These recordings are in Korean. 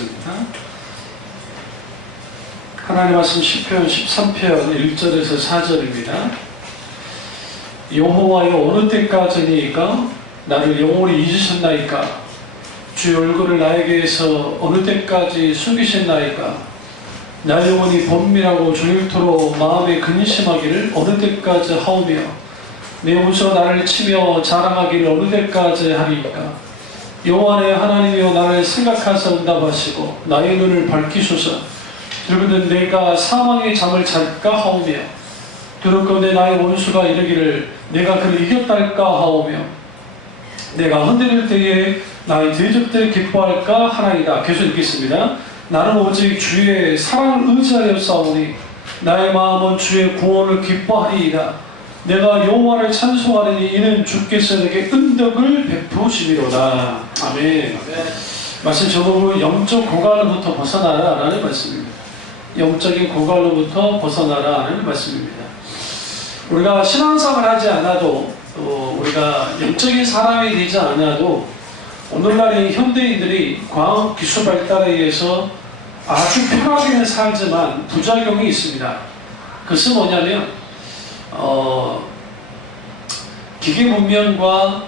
말씀입니다. 하나님 말씀 시편 13편 1절에서 4절입니다. 여호와여 어느 때까지니까 나를 영원히 잊으셨나이까? 주의 얼굴을 나에게서 어느 때까지 숨기셨나이까? 나 영혼이 번민하고 종일토록 마음에 근심하기를 어느 때까지 하오며 내 무서 나를 치며 자랑하기를 어느 때까지 하리이까? 여호와의 하나님이여 나를 생각하사 응답하시고 나의 눈을 밝히소서. 들거든 내가 사망의 잠을 잘까 하오며 들었건대 나의 원수가 이르기를 내가 그를 이겼달까 하오며 내가 흔들릴 때에 나의 대적들이 기뻐할까 하나이다. 계속 읽겠습니다. 나는 오직 주의 사랑을 의지하여 싸우니 나의 마음은 주의 구원을 기뻐하리이다. 내가 여호와를 찬송하리니 이는 주께서 내게 은덕을 베푸시리로다. 아멘. 말씀 제목은 영적 고갈로부터 벗어나라 라는 말씀입니다. 영적인 고갈로부터 벗어나라 하는 말씀입니다. 우리가 신앙생활을 하지 않아도 우리가 영적인 사람이 되지 않아도 오늘날의 현대인들이 과학 기술 발달에 의해서 아주 편하게는 살지만 부작용이 있습니다. 그것은 뭐냐면 기계 문명과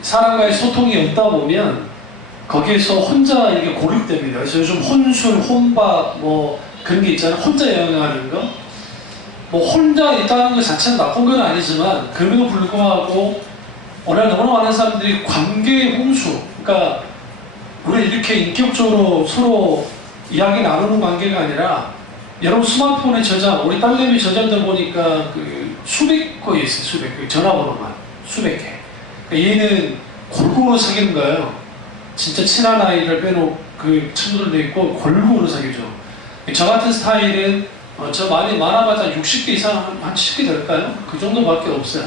사람과의 소통이 없다 보면 거기에서 혼자 이게 고립됩니다. 그래서 요즘 혼술, 혼밥 그런 게 있잖아요. 혼자 여행하는 거. 혼자 있다는 것 자체는 나쁜 건 아니지만 그럼에도 불구하고 오늘 너무나 많은 사람들이 관계의 홍수, 그러니까 우리 이렇게 인격적으로 서로 이야기 나누는 관계가 아니라 여러분 스마트폰에 저장, 우리 딸내미 저장들 보니까 수백 거 있어요. 수백 개. 전화번호만 수백 개. 그러니까 얘는 골고루 사귀는 거예요. 진짜 친한 아이를 빼놓고 그 친구들도 있고 골고루 사귀죠. 저 같은 스타일은 저 많아봤자 60개 이상 한 10개 될까요? 그 정도밖에 없어요.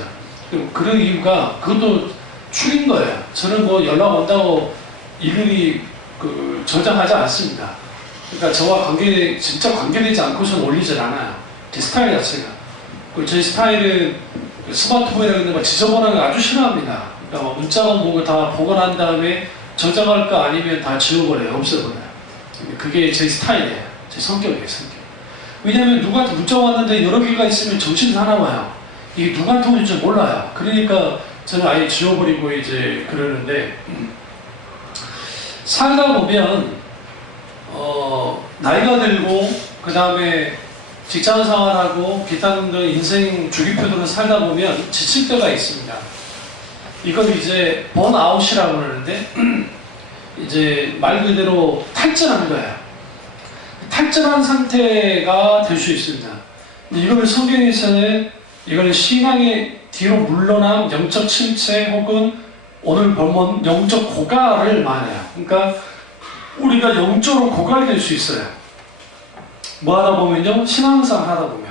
그런 이유가 그것도 축인 거예요. 저는 연락 온다고 일일이 저장하지 않습니다. 그러니까 저와 진짜 관계되지 않고서는 올리질 않아요. 제 스타일 자체가. 제 스타일은 스마트폰이라는 데 지저분한 거 아주 싫어합니다. 그러니까 문자가 뭐고 다 보고 난 다음에 저장할 거 아니면 다 지워버려요. 없애버려요. 그게 제 스타일이에요. 제 성격이에요. 성격. 왜냐하면 누구한테 문자가 왔는데 여러 개가 있으면 정신 사나워요. 이게 누구한테 오는지 몰라요. 그러니까 저는 아예 지워버리고 이제 그러는데 살다 보면 나이가 들고 그 다음에 직장 생활하고 기타 등등 인생 주기표들을 살다 보면 지칠 때가 있습니다. 이걸 이제 번아웃이라고 그러는데 이제 말 그대로 탈진하는 거예요. 탈진한 상태가 될 수 있습니다. 이걸 성경에서는 이걸 신앙의 뒤로 물러난 영적 침체 혹은 오늘 본문 영적 고갈을 말해요. 그러니까 우리가 영적으로 고갈될 수 있어요. 뭐 하다 보면요, 신앙생활 하다 보면.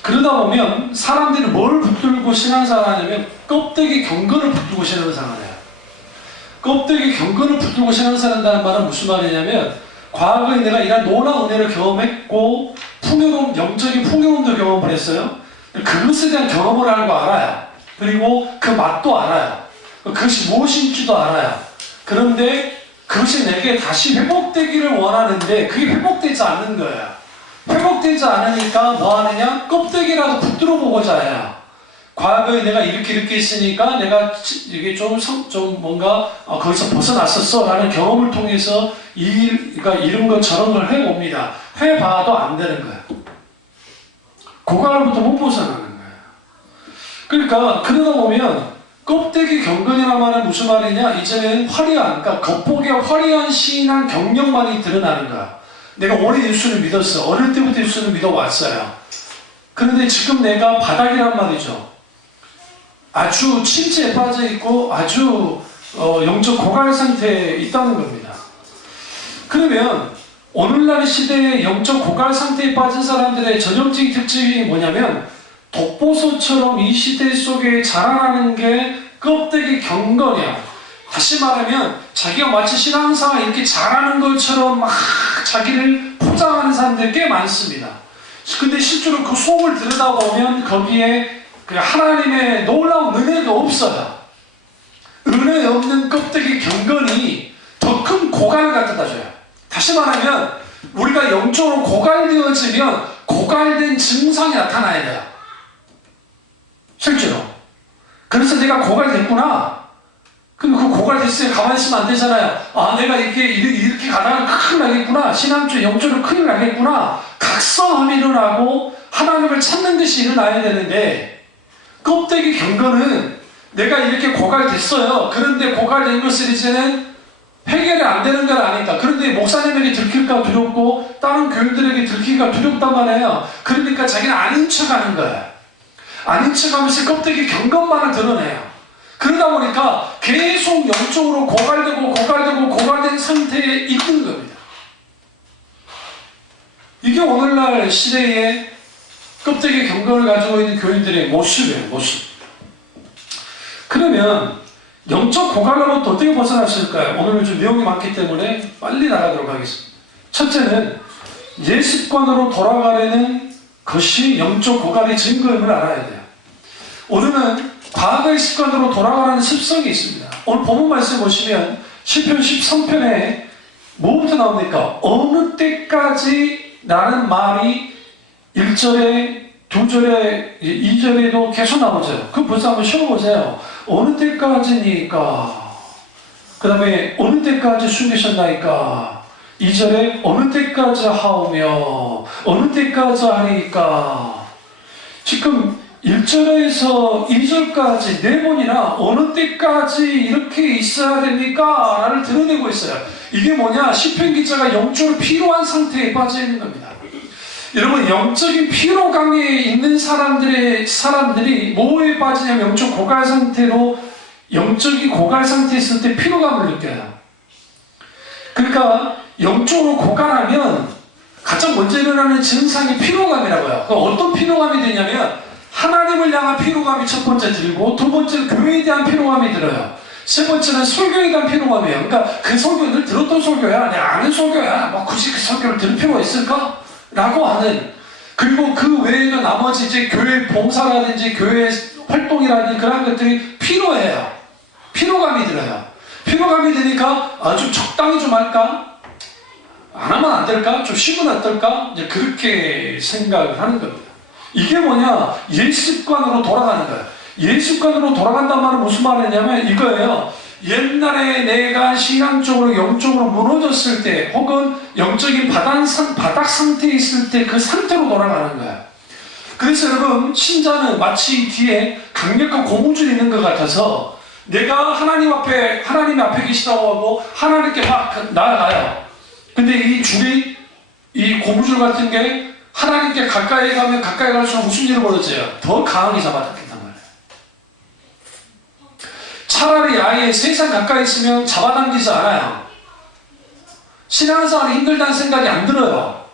그러다 보면 사람들이 뭘 붙들고 신앙생활 하냐면 껍데기 경건을 붙들고 신앙생활 해요. 껍데기 경건을 붙들고 신앙생활 한다는 말은 무슨 말이냐면 과거에 내가 이런 놀라운 은혜를 경험했고 풍요로움, 영적인 풍요로움도 경험을 했어요. 그것에 대한 경험을 알고 알아요. 그리고 그 맛도 알아요. 그것이 무엇인지도 알아요. 그런데 그것이 내게 다시 회복되기를 원하는데 그게 회복되지 않는 거예요. 회복되지 않으니까 뭐 하느냐? 껍데기라도 붙들어 보고자 해요. 과거에 내가 이렇게 했으니까 내가 이게 좀 뭔가 거기서 벗어났었어 라는 경험을 통해서 그러니까 이런 것 저런 걸 해봅니다. 해봐도 안 되는 거예요. 고갈로부터 못 벗어나는 거예요. 그러니까 그러다 보면 껍데기 경건이란 말은 무슨 말이냐? 이제는 화려한, 그러니까 겉보기에 화려한 신앙 경력만이 드러나는 거야. 내가 오래 예수를 믿었어. 어릴 때부터 예수를 믿어왔어요. 그런데 지금 내가 바닥이란 말이죠. 아주 침체에 빠져있고 아주 영적 고갈 상태에 있다는 겁니다. 그러면 오늘날 시대의 영적 고갈 상태에 빠진 사람들의 전형적인 특징이 뭐냐면 독보소처럼 이 시대 속에 자라나는 게 껍데기 경건이야. 다시 말하면 자기가 마치 신앙생활 이렇게 잘하는 것처럼 막 자기를 포장하는 사람들이 꽤 많습니다. 근데 실제로 그 속을 들여다보면 거기에 그 하나님의 놀라운 은혜가 없어요. 은혜 없는 껍데기 경건이 더 큰 고갈을 갖다 줘요. 다시 말하면 우리가 영적으로 고갈되어지면 고갈된 증상이 나타나야 돼요. 실제로. 그래서 내가 고갈됐구나. 그럼 그 고갈됐을 때 가만히 있으면 안 되잖아요. 아, 내가 이렇게 가다가 큰일 나겠구나. 신앙주의 영적으로 큰일 나겠구나. 각성함이 일어나고 하나님을 찾는 것이 일어나야 되는데, 껍데기 경건은 내가 이렇게 고갈됐어요. 그런데 고갈된 것을 이제는 해결이 안 되는 걸 아니까. 그런데 목사님에게 들킬까 두렵고 다른 교인들에게 들키기가 두렵단 말이에요. 그러니까 자기는 아닌 척하는 거예요. 아닌 척하면서 껍데기 경건만을 드러내요. 그러다 보니까 계속 영적으로 고갈된 상태에 있는 겁니다. 이게 오늘날 시대의 껍데기 경건을 가지고 있는 교인들의 모습이에요. 모습. 그러면 영적 고갈로부터 어떻게 벗어날 수 있을까요? 오늘은 좀 내용이 많기 때문에 빨리 나가도록 하겠습니다. 첫째는 옛 습관으로 돌아가려는 것이 영적 고갈의 증거임을 알아야 돼요. 오늘은 과거의 습관으로 돌아가는 습성이 있습니다. 오늘 본문 말씀 보시면 시편 13편에 뭐부터 나옵니까? 어느 때까지 라는 말이 1절에 2절에 2절에도 계속 나오죠. 그 벌써 한번 쉬어보세요. 어느 때까지니까, 그 다음에 어느 때까지 숨기셨나이까, 2절에 어느 때까지 하오며 어느 때까지 하니까. 지금 1절에서 2절까지 4번이나 어느 때까지 이렇게 있어야 됩니까? 라를 드러내고 있어요. 이게 뭐냐? 시편 기자가 영적으로 피로한 상태에 빠져 있는 겁니다. 여러분, 영적인 피로감에 있는 사람들이 뭐에 빠지냐면 영적 고갈 상태로, 영적인 고갈 상태에 있을 때 피로감을 느껴요. 그러니까 영적으로 고갈하면 가장 먼저 일어나는 증상이 피로감이라고요. 어떤 피로감이 되냐면 하나님을 향한 피로감이 첫 번째 들고, 두 번째는 교회에 대한 피로감이 들어요. 세 번째는 설교에 대한 피로감이에요. 그러니까 그 설교 늘 들었던 설교야, 내가 아는 설교야, 뭐 굳이 그 설교를 들을 필요가 있을까? 라고 하는, 그리고 그 외에도 나머지 이제 교회 봉사라든지 교회 활동이라든지 그런 것들이 피로해요. 피로감이 들어요. 피로감이 드니까 좀 적당히 좀 할까? 안 하면 안 될까? 좀 쉬면 어떨까? 이제 그렇게 생각을 하는 겁니다. 이게 뭐냐? 옛 습관으로 돌아가는 거예요. 옛 습관으로 돌아간단 말은 무슨 말이냐면 이거예요. 옛날에 내가 신앙적으로 영적으로 무너졌을 때, 혹은 영적인 바닥 상태에 있을 때 그 상태로 돌아가는 거예요. 그래서 여러분, 신자는 마치 뒤에 강력한 고무줄이 있는 것 같아서 내가 하나님 앞에 계시다고 하고 하나님께 막 나아가요. 근데 이 줄이, 이 고무줄 같은 게 하나님께 가까이 가면 가까이 갈수록 무슨 일이 벌어져요? 더 강하게 잡아당긴단 말이에요. 차라리 아예 세상 가까이 있으면 잡아당기지 않아요. 신앙생활이 힘들다는 생각이 안 들어요.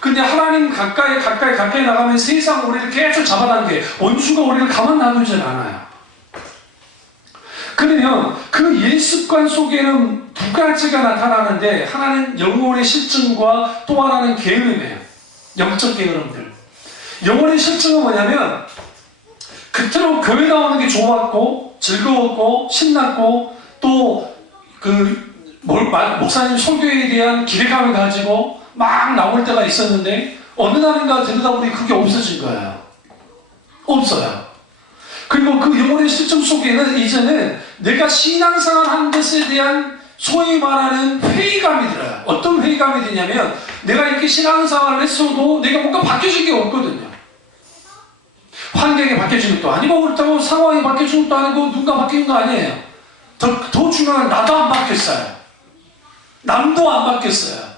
근데 하나님 가까이 나가면 세상 우리를 계속 잡아당겨. 원수가 우리를 가만 놔두질 않아요. 그러면 그 옛 습관 속에는 두 가지가 나타나는데, 하나는 영혼의 실증과 또 하나는 게으름이에요. 영적 게으름들. 영혼의 실증은 뭐냐면 그토록 교회 나오는 게 좋았고 즐거웠고 신났고, 또 목사님 설교에 대한 기대감을 가지고 막 나올 때가 있었는데, 어느 날인가 들여다 보니 그게 없어진 거예요. 없어요. 그리고 그 영혼의 실증 속에는 이제는 내가 신앙생활 한 것에 대한 소위 말하는 회의감이 들어요. 어떤 회의감이 드냐면, 내가 이렇게 신앙생활을 했어도 내가 뭔가 바뀌어진 게 없거든요. 환경이 바뀌어진 것도 아니고, 그렇다고 상황이 바뀌어진 것도 아니고, 누가 바뀐 거 아니에요. 더 중요한 건 나도 안 바뀌었어요. 남도 안 바뀌었어요.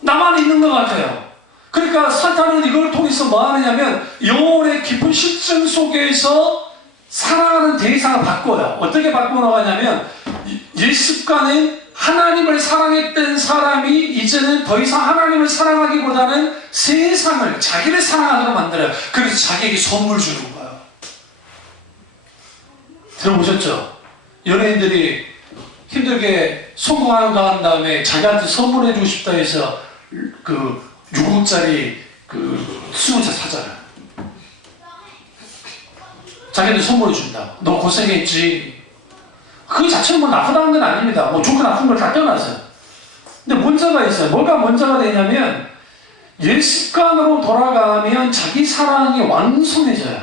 나만 있는 것 같아요. 그러니까 사탄은 이걸 통해서 뭐 하느냐면, 영혼의 깊은 실증 속에서 살아가는 대상을 바꿔요. 어떻게 바꿔 나가냐면, 옛 습관은 하나님을 사랑했던 사람이 이제는 더 이상 하나님을 사랑하기보다는 세상을, 자기를 사랑하도록 만들어요. 그래서 자기에게 선물 주는 거예요. 들어보셨죠? 연예인들이 힘들게 성공하는 거 한 다음에 자기한테 선물해주고 싶다 해서 6억짜리 수모차 사잖아요. 자기한테 선물해 준다. 너 고생했지. 그 자체는 뭐 나쁘다는 건 아닙니다. 뭐 좋고 나쁜 걸 다 떠나서. 근데 문제가 있어요. 뭐가 문제가 되냐면 옛 습관으로 돌아가면 자기 사랑이 완성해져요.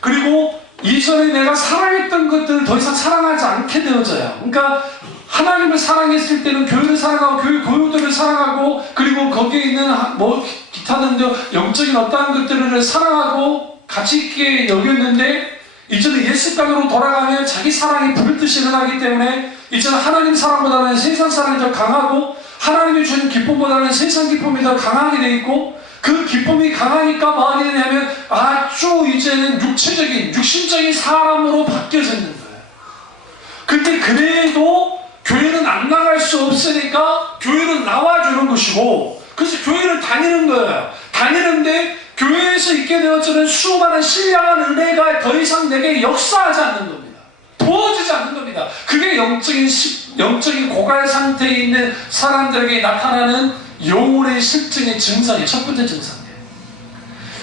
그리고 이전에 내가 사랑했던 것들을 더 이상 사랑하지 않게 되어져요. 그러니까 하나님을 사랑했을 때는 교회를 사랑하고 교회 교우들을 사랑하고 그리고 거기에 있는 뭐 기타 등등 영적인 어떠한 것들을 사랑하고 가치 있게 여겼는데 이제는 옛 습관으로 돌아가면 자기 사랑이 불듯이 일어나기 때문에 이제는 하나님 사랑보다는 세상 사랑이 더 강하고 하나님이 주는 기쁨보다는 세상 기쁨이 더 강하게 돼 있고 그 기쁨이 강하니까 뭐 하게 되냐면 아주 이제는 육신적인 사람으로 바뀌어져 있는 거예요. 근데 그래도 교회는 안 나갈 수 없으니까 교회는 나와주는 것이고 그래서 교회를 다니는 거예요. 다니는데 교회에서 있게 되어지는 수많은 신령한 은혜가 더 이상 내게 역사하지 않는 겁니다. 부어지지 않는 겁니다. 그게 영적인 고갈 상태에 있는 사람들에게 나타나는 영혼의 실증의 증상이 첫 번째 증상이에요.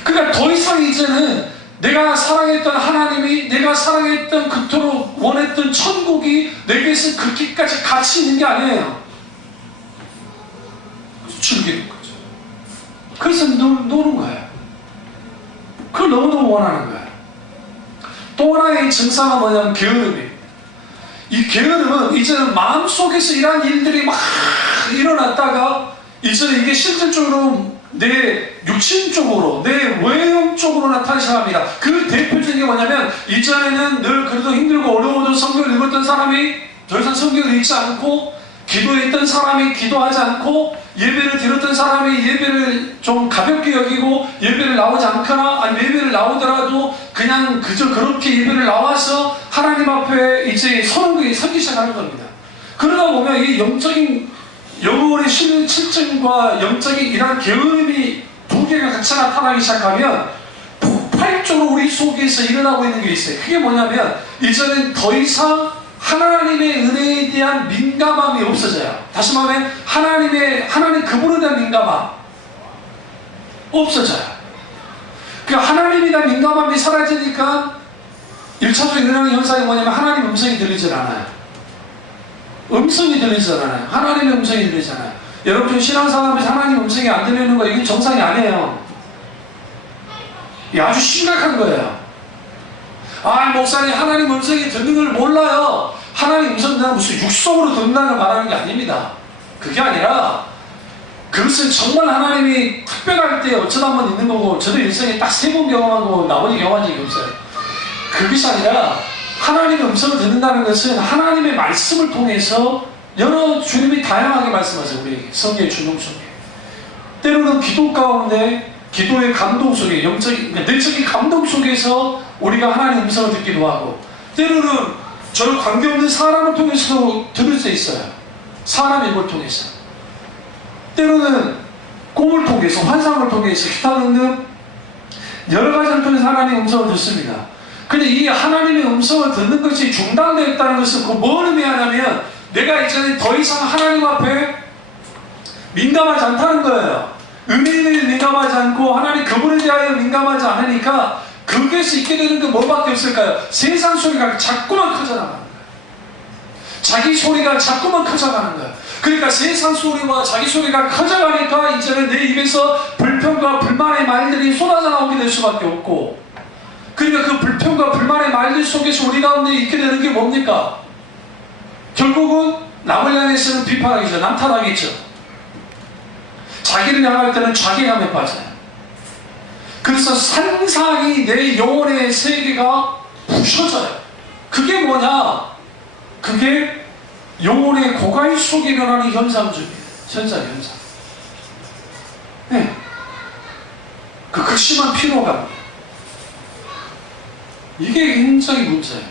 그러니까 더 이상 이제는 내가 사랑했던 하나님이 내가 사랑했던 그토록 원했던 천국이 내게서 그렇게까지 가치 있는 게 아니에요. 즐기는 거죠. 그래서 노는 거예요. 그걸 너무너무 원하는 거예요. 또 하나의 증상은 뭐냐면 게으름이에요. 이 게으름은 이제는 마음속에서 이러한 일들이 막 일어났다가 이제는 이게 실질적으로 내 육신적으로 내 외형 쪽으로 나타나기 시작합니다. 그 대표적인 게 뭐냐면 이전에는 늘 그래도 힘들고 어려워도 성경을 읽었던 사람이 더 이상 성경을 읽지 않고 기도했던 사람이 기도하지 않고 예배를 드렸던 사람이 예배를 좀 가볍게 여기고 예배를 나오지 않거나 아니 예배를 나오더라도 그냥 그저 그렇게 예배를 나와서 하나님 앞에 이제 서기 시작하는 겁니다. 그러다 보면 이 영적인 영혼의 실증과 영적인 이런 게으름이 두 개가 같이 나타나기 시작하면 폭발적으로 우리 속에서 일어나고 있는 게 있어요. 그게 뭐냐면 이제는 더 이상 하나님의 은혜에 대한 민감함이 없어져요. 다시 말하면 하나님 그분에 대한 민감함 없어져요. 그러니까 하나님에 대한 민감함이 사라지니까 1차적으로 일어나는 현상이 뭐냐면 하나님 음성이 들리질 않아요. 음성이 들리지 않아요. 하나님의 음성이 들리지 않아요. 여러분 신앙생활하면서 하나님 음성이 안 들리는 거 이건 정상이 아니에요. 이게 아주 심각한 거예요. 아 목사님 하나님 음성이 듣는 걸 몰라요. 하나님 음성 듣는 무슨 육성으로 듣는다는 걸 말하는 게 아닙니다. 그게 아니라 그것은 정말 하나님이 특별할 때 어쩌다 한번 있는 거고 저도 일생에 딱 3번 경험한 거고 나머지 경험한 적이 없어요. 그것이 아니라 하나님의 음성을 듣는다는 것은 하나님의 말씀을 통해서 여러 주님이 다양하게 말씀하세요. 우리에게 성경의 주님 속에 때로는 기도 가운데 기도의 감동 속에 영적인 내적인 감동 속에서 우리가 하나님의 음성을 듣기도 하고 때로는 저를 관계없는 사람을 통해서도 들을 수 있어요. 사람의 입을 통해서 때로는 꿈을 통해서 환상을 통해서 기타 등등 여러 가지를 통해서 하나님의 음성을 듣습니다. 근데 이 하나님의 음성을 듣는 것이 중단되어 있다는 것은 그 뭘 의미하냐면 내가 이제는 더 이상 하나님 앞에 민감하지 않다는 거예요. 은혜에 민감하지 않고 하나님 그분에 대하여 민감하지 않으니까 거기에서 있게 되는 게 뭐밖에 없을까요? 세상 소리가 자꾸만 커져나가는 거예요. 자기 소리가 자꾸만 커져가는 거예요. 그러니까 세상 소리와 자기 소리가 커져가니까 이제는 내 입에서 불평과 불만의 말들이 쏟아져 나오게 될 수밖에 없고 그러니까 그 불평과 불만의 말들 속에서 우리 가운데 있게 되는 게 뭡니까? 결국은 남을 향해서는 비판하겠죠. 남탓하겠죠. 자기를 향할 때는 자괴감에 빠져요. 그래서 상상이 내 영혼의 세계가 부셔져요. 그게 뭐냐? 그게 영혼의 고갈 속에 일어나는 현상 중이에요. 현상. 네. 그 극심한 피로감. 이게 굉장히 문제예요.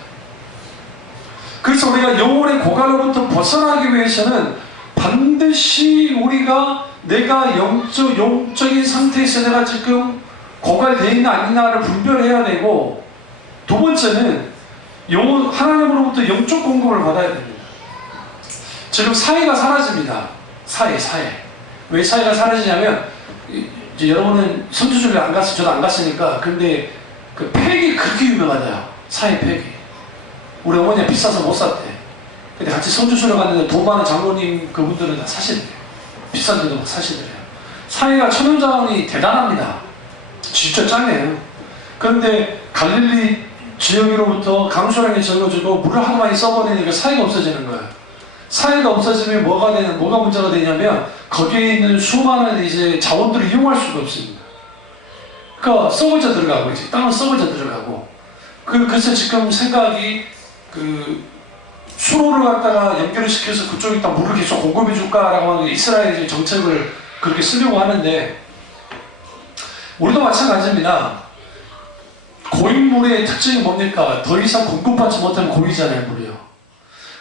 그래서 우리가 영혼의 고갈로부터 벗어나기 위해서는 반드시 우리가 내가 영적인 상태에서 내가 지금 고갈되어 있나 아니냐를 분별해야 되고 두 번째는 하나님으로부터 영적 공급을 받아야 됩니다. 지금 사회가 사라집니다. 사회. 왜 사회가 사라지냐면 이제 여러분은 선교주를 안 갔으니까 저도 안 갔으니까 근데 그 팩이 그렇게 유명하대요. 사회 팩이. 우리 어머니가 비싸서 못 샀대. 근데 같이 성주순회 갔는데 돈 많은 장로님 그분들은 다 사시더래요. 비싼 데도 막 사시더래요. 사회가 천연자원이 대단합니다. 진짜 짱이에요. 그런데 갈릴리 지역으로부터 강수량이 적어지고 물을 하도 많이 써버리니까 사회가 없어지는 거예요. 사회가 없어지면 뭐가 문제가 되냐면 거기에 있는 수많은 이제 자원들을 이용할 수가 없습니다. 그러니까 썩어져 들어가고 이제 땅은 썩어져 들어가고 그래서 지금 생각이 수로를 갖다가 연결을 시켜서 그쪽에다 물을 계속 공급해 줄까라고 하는 이스라엘의 정책을 그렇게 쓰려고 하는데 우리도 마찬가지입니다. 고인물의 특징이 뭡니까? 더 이상 공급받지 못하면 고이잖아요, 물이요.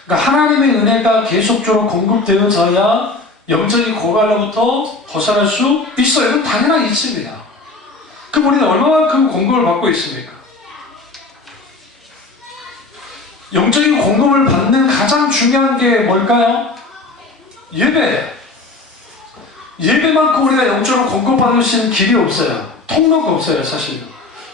그러니까 하나님의 은혜가 계속적으로 공급되어져야 영적인 고갈로부터 벗어날 수 있어요. 이건 당연한 이치입니다. 그럼 우리는 얼마만큼 공급을 받고 있습니까? 영적인 공급을 받는 가장 중요한 게 뭘까요? 예배. 예배만큼 우리가 영적으로 공급받을 수 있는 길이 없어요. 통로가 없어요, 사실은.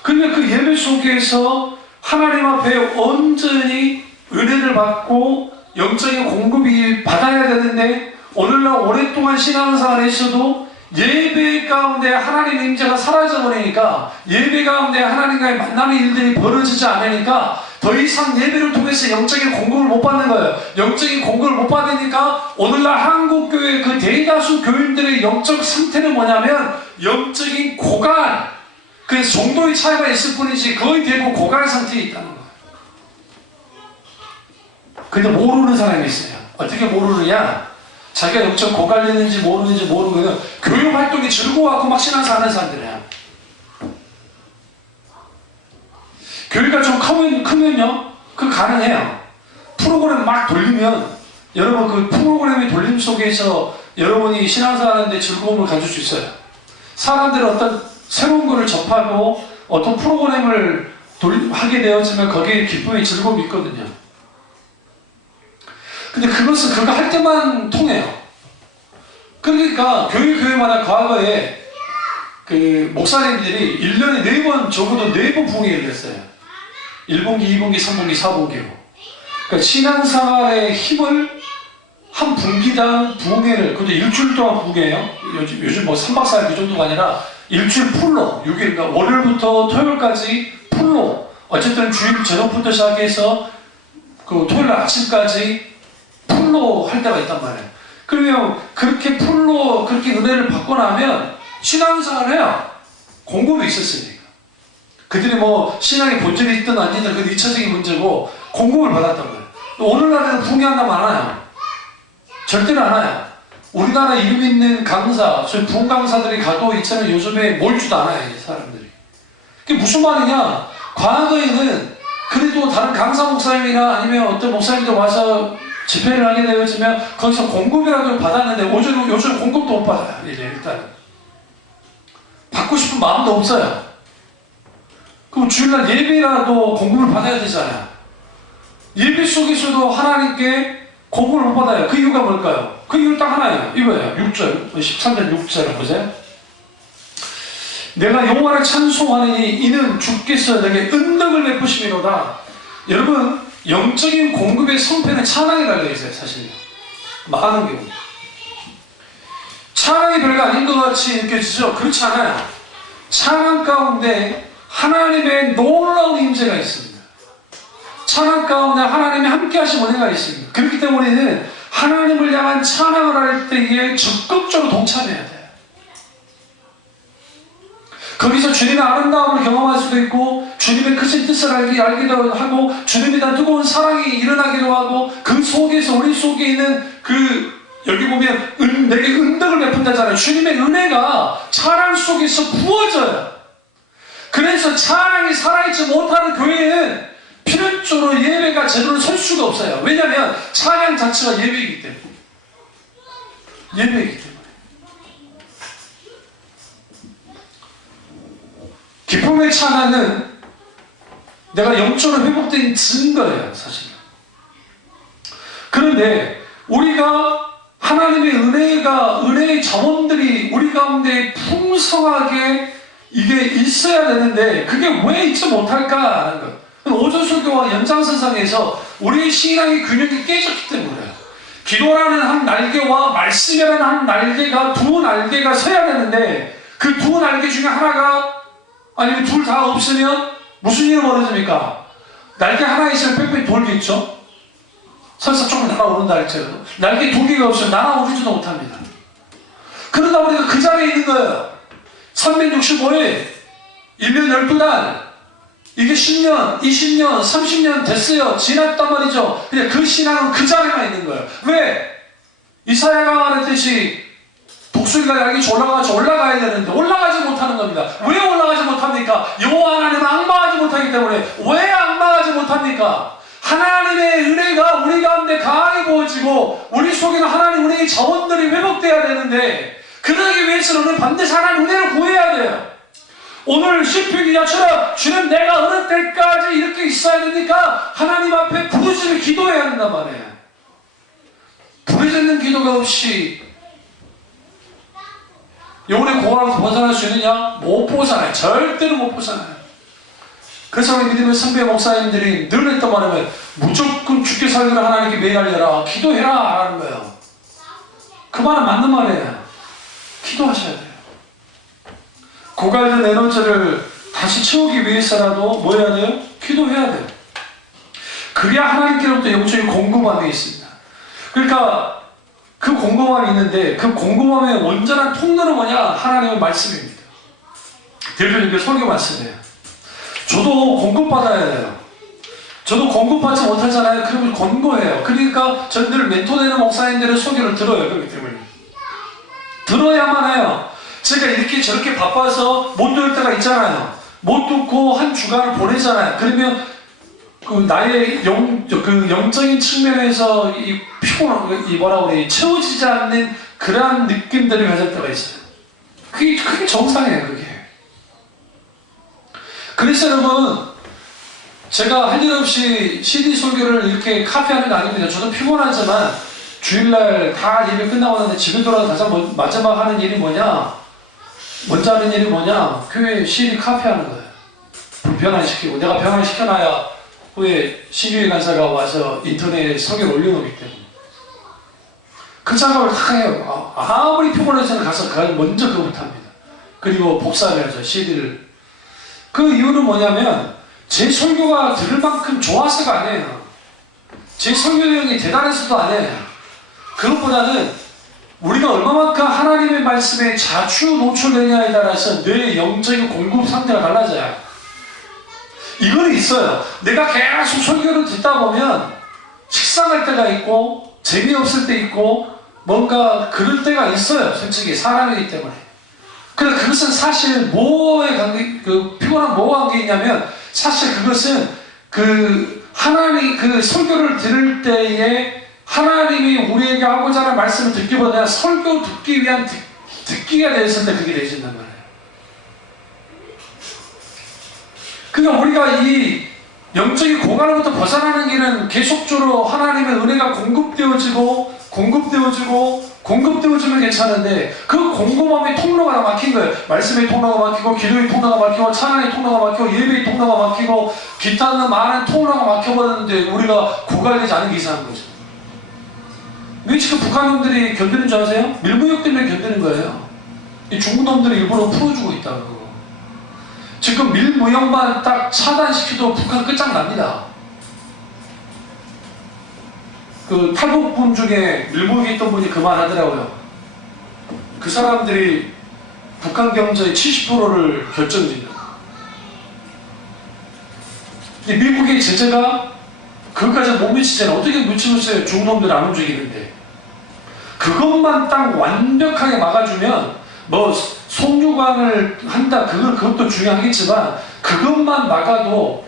그런데 그 예배 속에서 하나님 앞에 온전히 은혜를 받고 영적인 공급이 받아야 되는데 오늘날 오랫동안 신앙생활을 했어도 예배 가운데 하나님의 임재가 사라져버리니까 예배 가운데 하나님과의 만남의 일들이 벌어지지 않으니까 더 이상 예배를 통해서 영적인 공급을 못 받는 거예요. 영적인 공급을 못 받으니까 오늘날 한국교회 그 대다수 교인들의 영적 상태는 뭐냐면 영적인 고갈, 그 정도의 차이가 있을 뿐이지 거의 대부분 고갈 상태에 있다는 거예요. 근데 모르는 사람이 있어요. 어떻게 모르느냐? 자기가 영적 고갈되는지 모르는지 모르거든. 교육 활동이 즐거워하고 막 신앙생활 하는 사람들이야. 교회가 좀 크면요, 그 가능해요. 프로그램 막 돌리면 여러분 그 프로그램의 돌림 속에서 여러분이 신앙생활 하는데 즐거움을 가질 수 있어요. 사람들은 어떤 새로운 것을 접하고 어떤 프로그램을 하게 되어지면 거기에 기쁨이 즐거움이 있거든요. 근데 그것은 그거 할 때만 통해요. 그러니까 교회마다 과거에 그 목사님들이 1년에 4번, 적어도 4번 부흥회를 했어요. 1분기, 2분기, 3분기, 4분기로. 그러니까 신앙생활의 힘을 한 분기당 부흥회를, 근데 일주일 동안 부흥회예요. 요즘 뭐 3박 4일 그 정도가 아니라 일주일 풀로, 6일, 그러니까 월요일부터 토요일까지 풀로, 어쨌든 주일 저녁부터 시작해서 그 토요일 아침까지 풀로 할 때가 있단 말이에요. 그러면 그렇게 풀로 그렇게 은혜를 받고 나면 신앙생활을 해요. 공급이 있었으니까. 그들이 뭐 신앙의 본질이 있든 아니든 그건 2차적인 문제고 공급을 받았단 말이에요. 오늘날에는 부흥회한다면 안 와요. 절대로 안 와요. 우리나라 이름 있는 강사, 저희 부흥 강사들이 가도 있잖아요. 요즘에 몰지도 않아요, 이 사람들이. 그게 무슨 말이냐? 과거에는 그래도 다른 강사 목사님이나 아니면 어떤 목사님들 와서 집회를 하게 되어지면 거기서 공급이라도 받았는데 요즘 공급도 못 받아요. 이제 일단 받고 싶은 마음도 없어요. 그럼 주일날 예배라도 공급을 받아야 되잖아요. 예배 속에서도 하나님께 공급을 못 받아요. 그 이유가 뭘까요? 그 이유는 딱 하나예요. 이거예요. 6절, 13절 6절을 보세요. 내가 여호와를 찬송하니 이는 주께서 내게 은덕을 베푸심이로다. 여러분, 영적인 공급의 성패는 찬양에 달려있어요, 사실. 많은 경우. 찬양이 별거 아닌 것 같이 느껴지죠? 그렇지 않아요. 찬양 가운데 하나님의 놀라운 임재가 있습니다. 찬양 가운데 하나님이 함께 하신 은혜가 있습니다. 그렇기 때문에 우리는 하나님을 향한 찬양을 할 때에 적극적으로 동참해야 돼요. 거기서 주님의 아름다움을 경험할 수도 있고 주님의 크신 뜻을 알기도 하고 주님에 대한 뜨거운 사랑이 일어나기도 하고 그 속에서 우리 속에 있는 여기 보면 내게 은덕을 베푼다잖아요. 주님의 은혜가 찬양 속에서 부어져요. 그래서 찬양이 살아있지 못하는 교회는 필연적으로 예배가 제대로 설 수가 없어요. 왜냐하면 찬양 자체가 예배이기 때문에. 예배이기 때문에. 기쁨의 찬양은 내가 영적으로 회복된 증거예요, 사실. 그런데 우리가 하나님의 은혜의 자원들이 우리 가운데 풍성하게 이게 있어야 되는데 그게 왜 있지 못할까 하는 것. 보조설교와 연장선상에서 우리의 신앙의 균형이 깨졌기 때문에 기도라는 한 날개와 말씀이라는 한 날개가 두 날개가 서야 되는데 그 두 날개 중에 하나가 아니면 둘 다 없으면 무슨 일이 벌어집니까? 날개 하나 있으면 빽빽 돌겠죠? 설사 조금 날아오른다 할지라도 날개 두 개가 없으면 날아오르지도 못합니다. 그러다 보니까 그 자리에 있는 거예요. 365일 1년 12달 이게 10년, 20년, 30년 됐어요. 지났단 말이죠. 근데 그 신앙은 그 자리만 있는 거예요. 왜? 이사야가 말했듯이 독수리가 날개치 올라가야 되는데 올라가지 못하는 겁니다. 왜 올라가지 못합니까? 여호와 하나님은 앙망하지 못하기 때문에. 왜 앙망하지 못합니까? 하나님의 은혜가 우리 가운데 강하게 부어지고 우리 속에는 하나님 은혜의 자원들이 회복돼야 되는데 그러기 위해서는 우리는 반드시 하나님 은혜를 구해야 돼요. 오늘 시편 기자처럼 주님 내가 어느 때까지 이렇게 있어야 되니까 하나님 앞에 부르짖는 기도해야 한단 말이에요. 부르짖는 기도가 없이 영혼의 공허함에서 벗어날 수 있느냐? 못 벗어나요. 절대로 못 벗어나요. 그래서 우리 믿음의 선배 목사님들이 늘 했던 말하면 무조건 죽게 살기를 하나님께 매달려라. 기도해라 라는 거예요. 그 말은 맞는 말이에요. 기도하셔야 돼요. 고갈된 에너지를 다시 채우기 위해서라도 뭐 해야 돼요? 기도해야 돼요. 그래야 하나님께로부터 영적인 공급함이 있습니다. 그러니까 그 공급함이 있는데 그 공급함의 온전한 통로는 뭐냐? 하나님의 말씀입니다. 대표님께 설교 말씀이에요. 저도 공급받아야 돼요. 저도 공급받지 못하잖아요. 그러면 권고해요. 그러니까 저희들 멘토되는 목사님들의 설교를 들어요. 그렇기 때문에 들어야만 해요. 제가 이렇게 저렇게 바빠서 못 들을 때가 있잖아요. 못 듣고 한 주간을 보내잖아요. 그러면 그 나의 영적인 측면에서 이 피곤한, 채워지지 않는 그러한 느낌들을 가질 때가 있어요. 그게 정상이에요, 그게. 그래서 여러분, 제가 할 일 없이 CD 설교를 이렇게 카피하는 거 아닙니다. 저도 피곤하지만 주일날 다 일이 끝나고 나는데 집에 돌아서 가장 마지막 하는 일이 뭐냐? 먼저 하는 일이 뭐냐? 교회 CD 카피하는 거예요. 불편화시키고 내가 변화시켜놔야 후에 신유희 간사가 와서 인터넷에 설교를 올려놓기 때문에 그 작업을 다 해요. 아무리 피곤해서는 가서 먼저 그거부터 합니다. 그리고 복사해야죠, CD를. 그 이유는 뭐냐면 제 설교가 들을 만큼 좋아서가 아니에요. 제 설교 내용이 대단해서도 아니에요. 그것보다는 우리가 얼마만큼 하나님의 말씀에 자주 노출되냐에 따라서 뇌의 영적인 공급 상태가 달라져요. 이거는 있어요. 내가 계속 설교를 듣다 보면 식상할 때가 있고 재미없을 때 있고 뭔가 그럴 때가 있어요. 솔직히 사람이기 때문에. 근데 그것은 사실 뭐의 관계, 피곤한 뭐와 관계 있냐면 사실 그것은 하나님 설교를 들을 때에 하나님이 우리에게 하고자 하는 말씀을 듣기보다 설교 듣기 위한 듣기가 되었을 때 그게 되어진단 말이에요. 그러니까 우리가 이 영적인 고갈로부터 벗어나는 길은 계속적으로 하나님의 은혜가 공급되어지면 괜찮은데 그 공급함의 통로가 다 막힌 거예요. 말씀의 통로가 막히고 기도의 통로가 막히고 찬양의 통로가 막히고 예배의 통로가 막히고 기타는 많은 통로가 막혀버렸는데 우리가 고갈되지 않은 게 이상한 거죠. 왜 지금 북한 놈들이 견디는 줄 아세요? 밀무역 때문에 견디는 거예요. 이 중국 놈들이 일부러 풀어주고 있다고. 지금 밀무역만 딱 차단시켜도 북한 끝장납니다. 그 탈북분 중에 밀무역에 있던 분이 그만하더라고요. 그 사람들이 북한 경제의 70%를 결정짓는. 미국의 제재가 그것까지 못 미치잖아요. 어떻게 미치겠어요? 중놈들 안 움직이는데. 그것만 딱 완벽하게 막아주면 뭐 송유관을 한다 그것도 중요하겠지만 그것만 막아도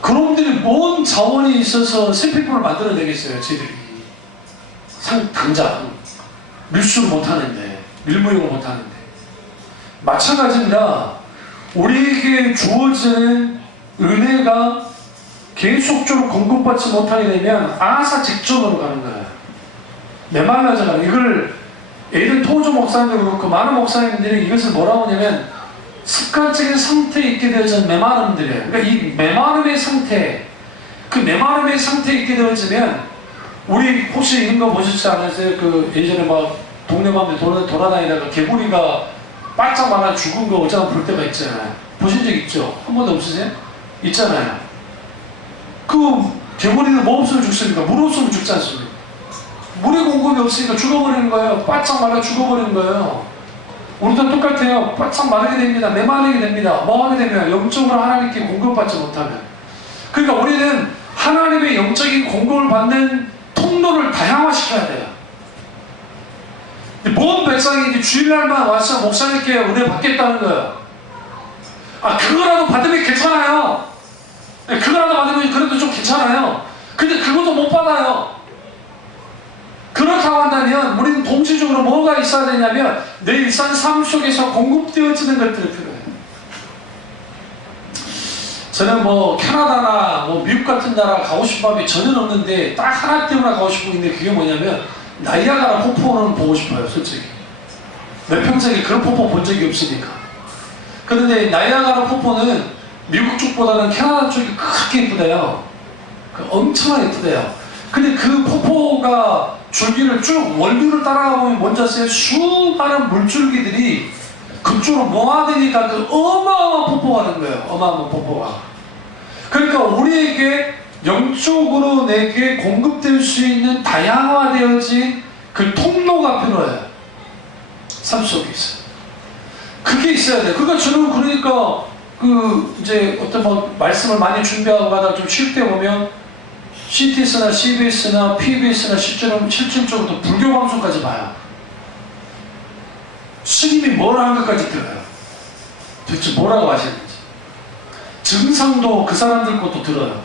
그놈들이 뭔 자원이 있어서 샘플을 만들어내겠어요. 쟤들이 당장 밀수를 못하는데 밀무용을 못하는데 마찬가지입니다. 우리에게 주어지는 은혜가 계속적으로 공급받지 못하게 되면 아사 직전으로 가는 거예요. 메말라져가는 이걸 에이든 토조 목사님도 그렇고 많은 목사님들이 이것을 뭐라고 하냐면 습관적인 상태에 있게 되어진 메마름들이에요. 그러니까 이 메마름의 상태, 그 메마름의 상태에 있게 되어지면, 우리 혹시 이런 거 보셨지 않으세요? 그 예전에 막 동네방네 돌아다니다가 개구리가 바짝 말라 죽은 거 어쩌다 볼 때가 있잖아요. 보신 적 있죠? 한 번도 없으세요? 있잖아요. 그 개구리는 뭐 없으면 죽습니까? 물 없으면 죽지 않습니까? 물의 공급이 없으니까 죽어버리는 거예요. 바짝 말라 죽어버리는 거예요. 우리도 똑같아요. 바짝 마르게 됩니다. 메마르게 됩니다. 뭐 하게 되면? 영적으로 하나님께 공급받지 못하면. 그러니까 우리는 하나님의 영적인 공급을 받는 통로를 다양화시켜야 돼요. 모든 백성이 주일날만 와서 목사님께 은혜 받겠다는 거예요. 그거라도 받으면 괜찮아요. 그거라도 받으면 그래도 좀 괜찮아요. 근데 그것도 못 받아요. 그렇다고 한다면 우리는 동시적으로 뭐가 있어야 되냐면 내 일상 삶 속에서 공급되어지는 것들이 필요해요. 저는 뭐 캐나다나 뭐 미국 같은 나라 가고 싶은 마음이 전혀 없는데 딱 하나 때문에 가고 싶은 게 그게 뭐냐면 나이아가라 폭포는 보고 싶어요. 솔직히 내 평생에 그런 폭포 본 적이 없으니까. 그런데 나이아가라 폭포는 미국 쪽보다는 캐나다 쪽이 크게 예쁘대요. 엄청나게 예쁘대요. 근데 그 폭포가 줄기를 쭉 원류를 따라가 보면 뭔지 아세요? 수많은 물줄기들이 그쪽으로 모아되니까 그 어마어마한 폭포가 된 거예요. 어마어마한 폭포가. 그러니까 우리에게 영적으로 내게 공급될 수 있는 다양화되어진 그 통로가 필요해요. 삶 속에서. 그게 있어야 돼요. 그러니까 저는 그러니까 이제 어떤 뭐 말씀을 많이 준비하고 가다가 좀 쉴 때 보면 CTS나 CBS나 PBS나 실질적으로 불교 방송까지 봐요. 스님이 뭐라 하는 것까지 들어요. 도대체 뭐라고 하시는지. 증상도 그 사람들 것도 들어요.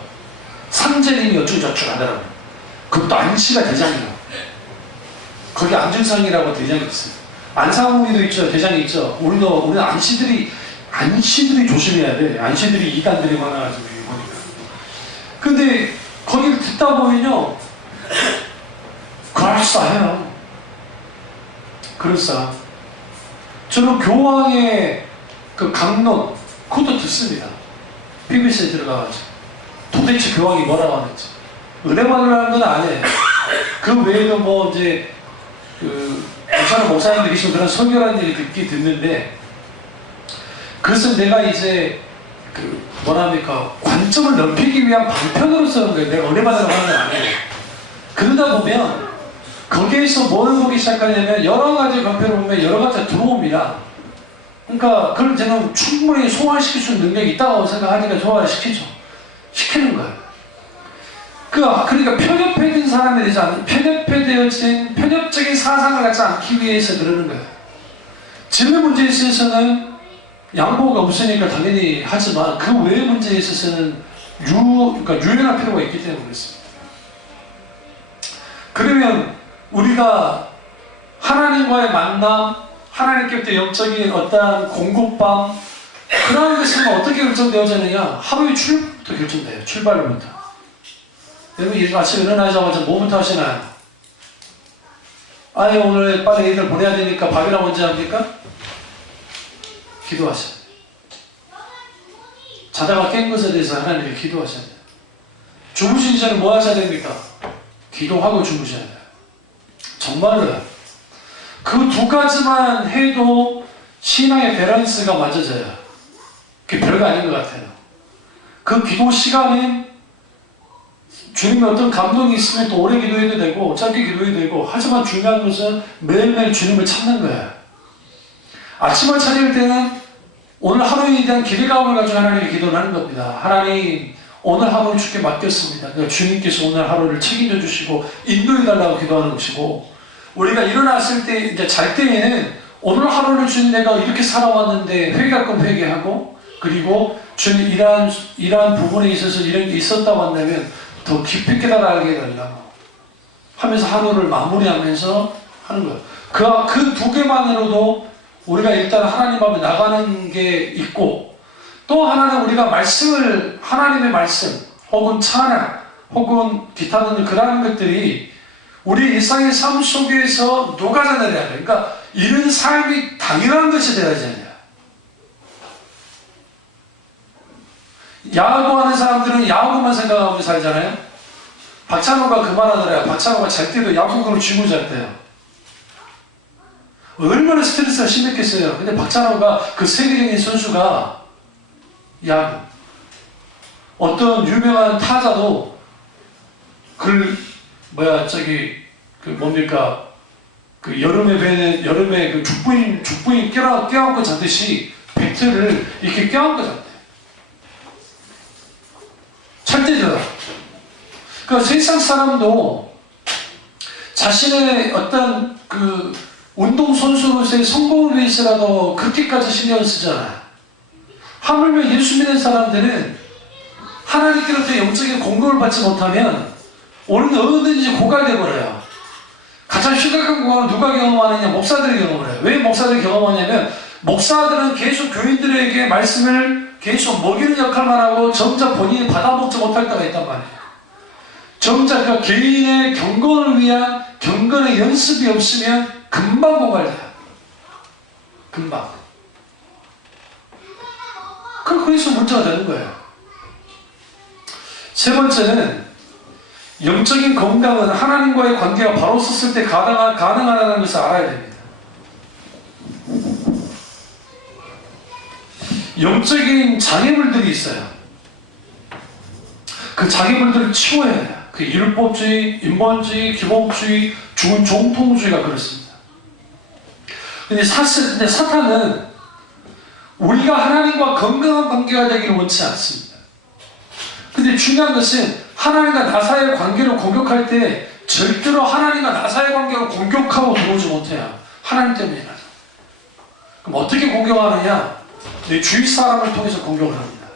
상제님이 어쩌고저쩌고 하더라고요. 그것도 안씨가 대장이에요. 거기 안준상이라고 대장이 있어요. 안상훈이도 있죠. 대장이 있죠. 우리는 안씨들이 조심해야 돼. 안씨들이 이단들이 많아가지고 보니까. 근데 거기를 듣다 보면요, 그럴싸해요. 그럴싸. 저는 교황의 그 강론, 그것도 듣습니다. PBS에 들어가가지고. 도대체 교황이 뭐라고 하는지. 은혜 받으라는 건 아니에요. 그 외에도 뭐 이제, 괜찮은 목사님들이 계시면 그런 설교라는 일이 듣는데, 그래서 내가 이제, 뭐랍니까, 관점을 넓히기 위한 방편으로 쓰는 거예요. 내가 은혜 받으라고 하는 건 아니에요. 그러다 보면, 거기에서 뭘 보기 시작하냐면 여러 가지 방편을 보면 여러 가지가 들어옵니다. 그러니까 그걸 저는 충분히 소화시킬 수 있는 능력이 있다고 생각하니까 소화를 시키는 거예요. 그러니까 편협해진 사람에 대해서 편협되어진 편협적인 사상을 갖지 않기 위해서 그러는 거예요. 진로 문제에 있어서는 양보가 없으니까 당연히 하지만 그 외의 문제에 있어서는 그러니까 유연할 필요가 있기 때문에 그렇습니다. 그러면 우리가 하나님과의 만남, 하나님께부터 영적인 어떠한 공급방, 그러한 것은 어떻게 결정되어지느냐? 하루의 출발부터 결정돼요. 출발부터. 여러분 이 아침에 일어나자마자 뭐부터 하시나요? 오늘 빨리 애들 보내야 되니까 밥이나 먼저 합니까? 기도하셔야 돼요. 자다가 깬 것에 대해서 하나님께 기도하셔야 돼요. 주무시기 전에 뭐 하셔야 됩니까? 기도하고 주무셔야 돼요. 정말로요. 그 두 가지만 해도 신앙의 밸런스가 맞아져요. 그게 별거 아닌 것 같아요. 그 기도 시간에 주님의 어떤 감동이 있으면 또 오래 기도해도 되고 짧게 기도해도 되고, 하지만 중요한 것은 매일매일 주님을 찾는 거예요. 아침을 차릴 때는 오늘 하루에 대한 기대감을 가지고 하나님께 기도를 하는 겁니다. 하나님, 오늘 하루를 주께 맡겼습니다. 그러니까 주님께서 오늘 하루를 책임져 주시고 인도해달라고 기도하는 것이고, 우리가 일어났을 때, 이제 잘 때에는 오늘 하루를 주님 내가 이렇게 살아왔는데 회개할 건 회개하고, 그리고 주님 이러한 부분에 있어서 이런 게 있었다고 한다면 더 깊이 깨달아게 해달라고 하면서 하루를 마무리하면서 하는 거예요. 그 두 개만으로도 우리가 일단 하나님 앞에 나가는 게 있고, 또 하나는 우리가 하나님의 말씀, 혹은 찬양, 혹은 기타 등등 그러한 것들이 우리 일상의 삶 속에서 녹아져내야 돼요. 그러니까 이런 삶이 당연한 것이 되어야 돼요. 야구하는 사람들은 야구만 생각하고 살잖아요. 박찬호가 그 말하더래요. 박찬호가 잘 때도 야구공을 쥐고 잤대요. 얼마나 스트레스가 심했겠어요. 근데 박찬호가 그 세계적인 선수가 야구. 어떤 유명한 타자도 여름에 그 죽부인 껴안고 자듯이 배트를 이렇게 껴안고 잤대요. 철저하다. 그러니까 세상 사람도 자신의 어떤 그 운동선수로서의 성공을 위해서라도 그렇게까지 신경을 쓰잖아요. 하물며 예수 믿는 사람들은 하나님께로부터 영적인 공급을 받지 못하면 어디든지 고갈되어버려요. 가장 심각한 고갈은 누가 경험하느냐? 목사들이 경험을 해요. 왜 목사들이 경험하냐면 목사들은 계속 교인들에게 말씀을 계속 먹이는 역할만 하고 정작 본인이 받아먹지 못할 때가 있단 말이에요. 정작 그 개인의 경건을 위한 경건의 연습이 없으면 금방 고갈돼요. 금방. 그래서 문제가 되는 거예요. 세 번째는 영적인 건강은 하나님과의 관계가 바로 섰을 때 가능하다는 것을 알아야 됩니다. 영적인 장애물들이 있어요. 그 장애물들을 치워야 해요. 그 율법주의, 인본주의, 기본주의, 죽은 정통주의가 그렇습니다. 근데 사탄은 우리가 하나님과 건강한 관계가 되기를 원치 않습니다. 근데 중요한 것은 하나님과 나 사이의 관계를 공격할 때 절대로 하나님과 나 사이의 관계를 공격하고 들어오지 못해요. 하나님 때문이라서. 그럼 어떻게 공격하느냐? 내 주위 사람을 통해서 공격을 합니다.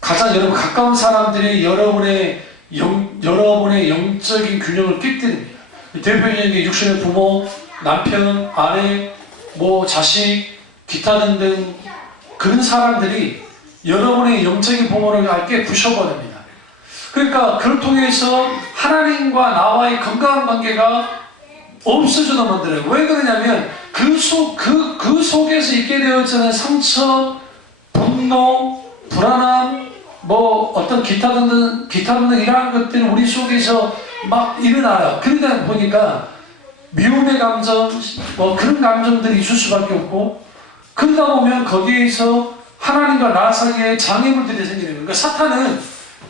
가장 여러분 가까운 사람들이 여러분의 영적인 균형을 깨뜨립니다. 대표적인 게 육신의 부모, 남편, 아내, 자식, 기타 등등 그런 사람들이 여러분의 영적인 부모를 얇게 부셔버립니다. 그러니까 그걸 통해서 하나님과 나와의 건강한 관계가 없어져도 만들어요. 왜 그러냐면 그 속에서 있게 되어지는 상처, 분노, 불안함, 어떤 기타 등등 이러한 것들이 우리 속에서 막 일어나요. 그러다 보니까 미움의 감정, 그런 감정들이 있을 수밖에 없고, 그러다 보면 거기에서 하나님과 나 사이에 장애물들이 생기는 거예요. 그러니까 사탄은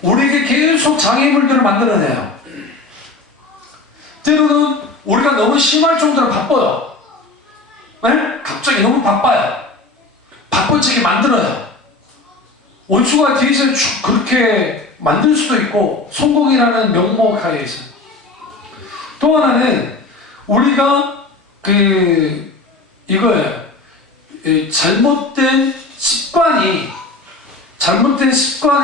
우리에게 계속 장애물들을 만들어내요. 때로는 우리가 너무 심할 정도로 바빠요. 네? 갑자기 너무 바빠요. 바빠지게 만들어요. 원수가 뒤에서 그렇게 만들 수도 있고, 성공이라는 명목 하에서. 또 하나는 우리가 이거예요. 잘못된 습관이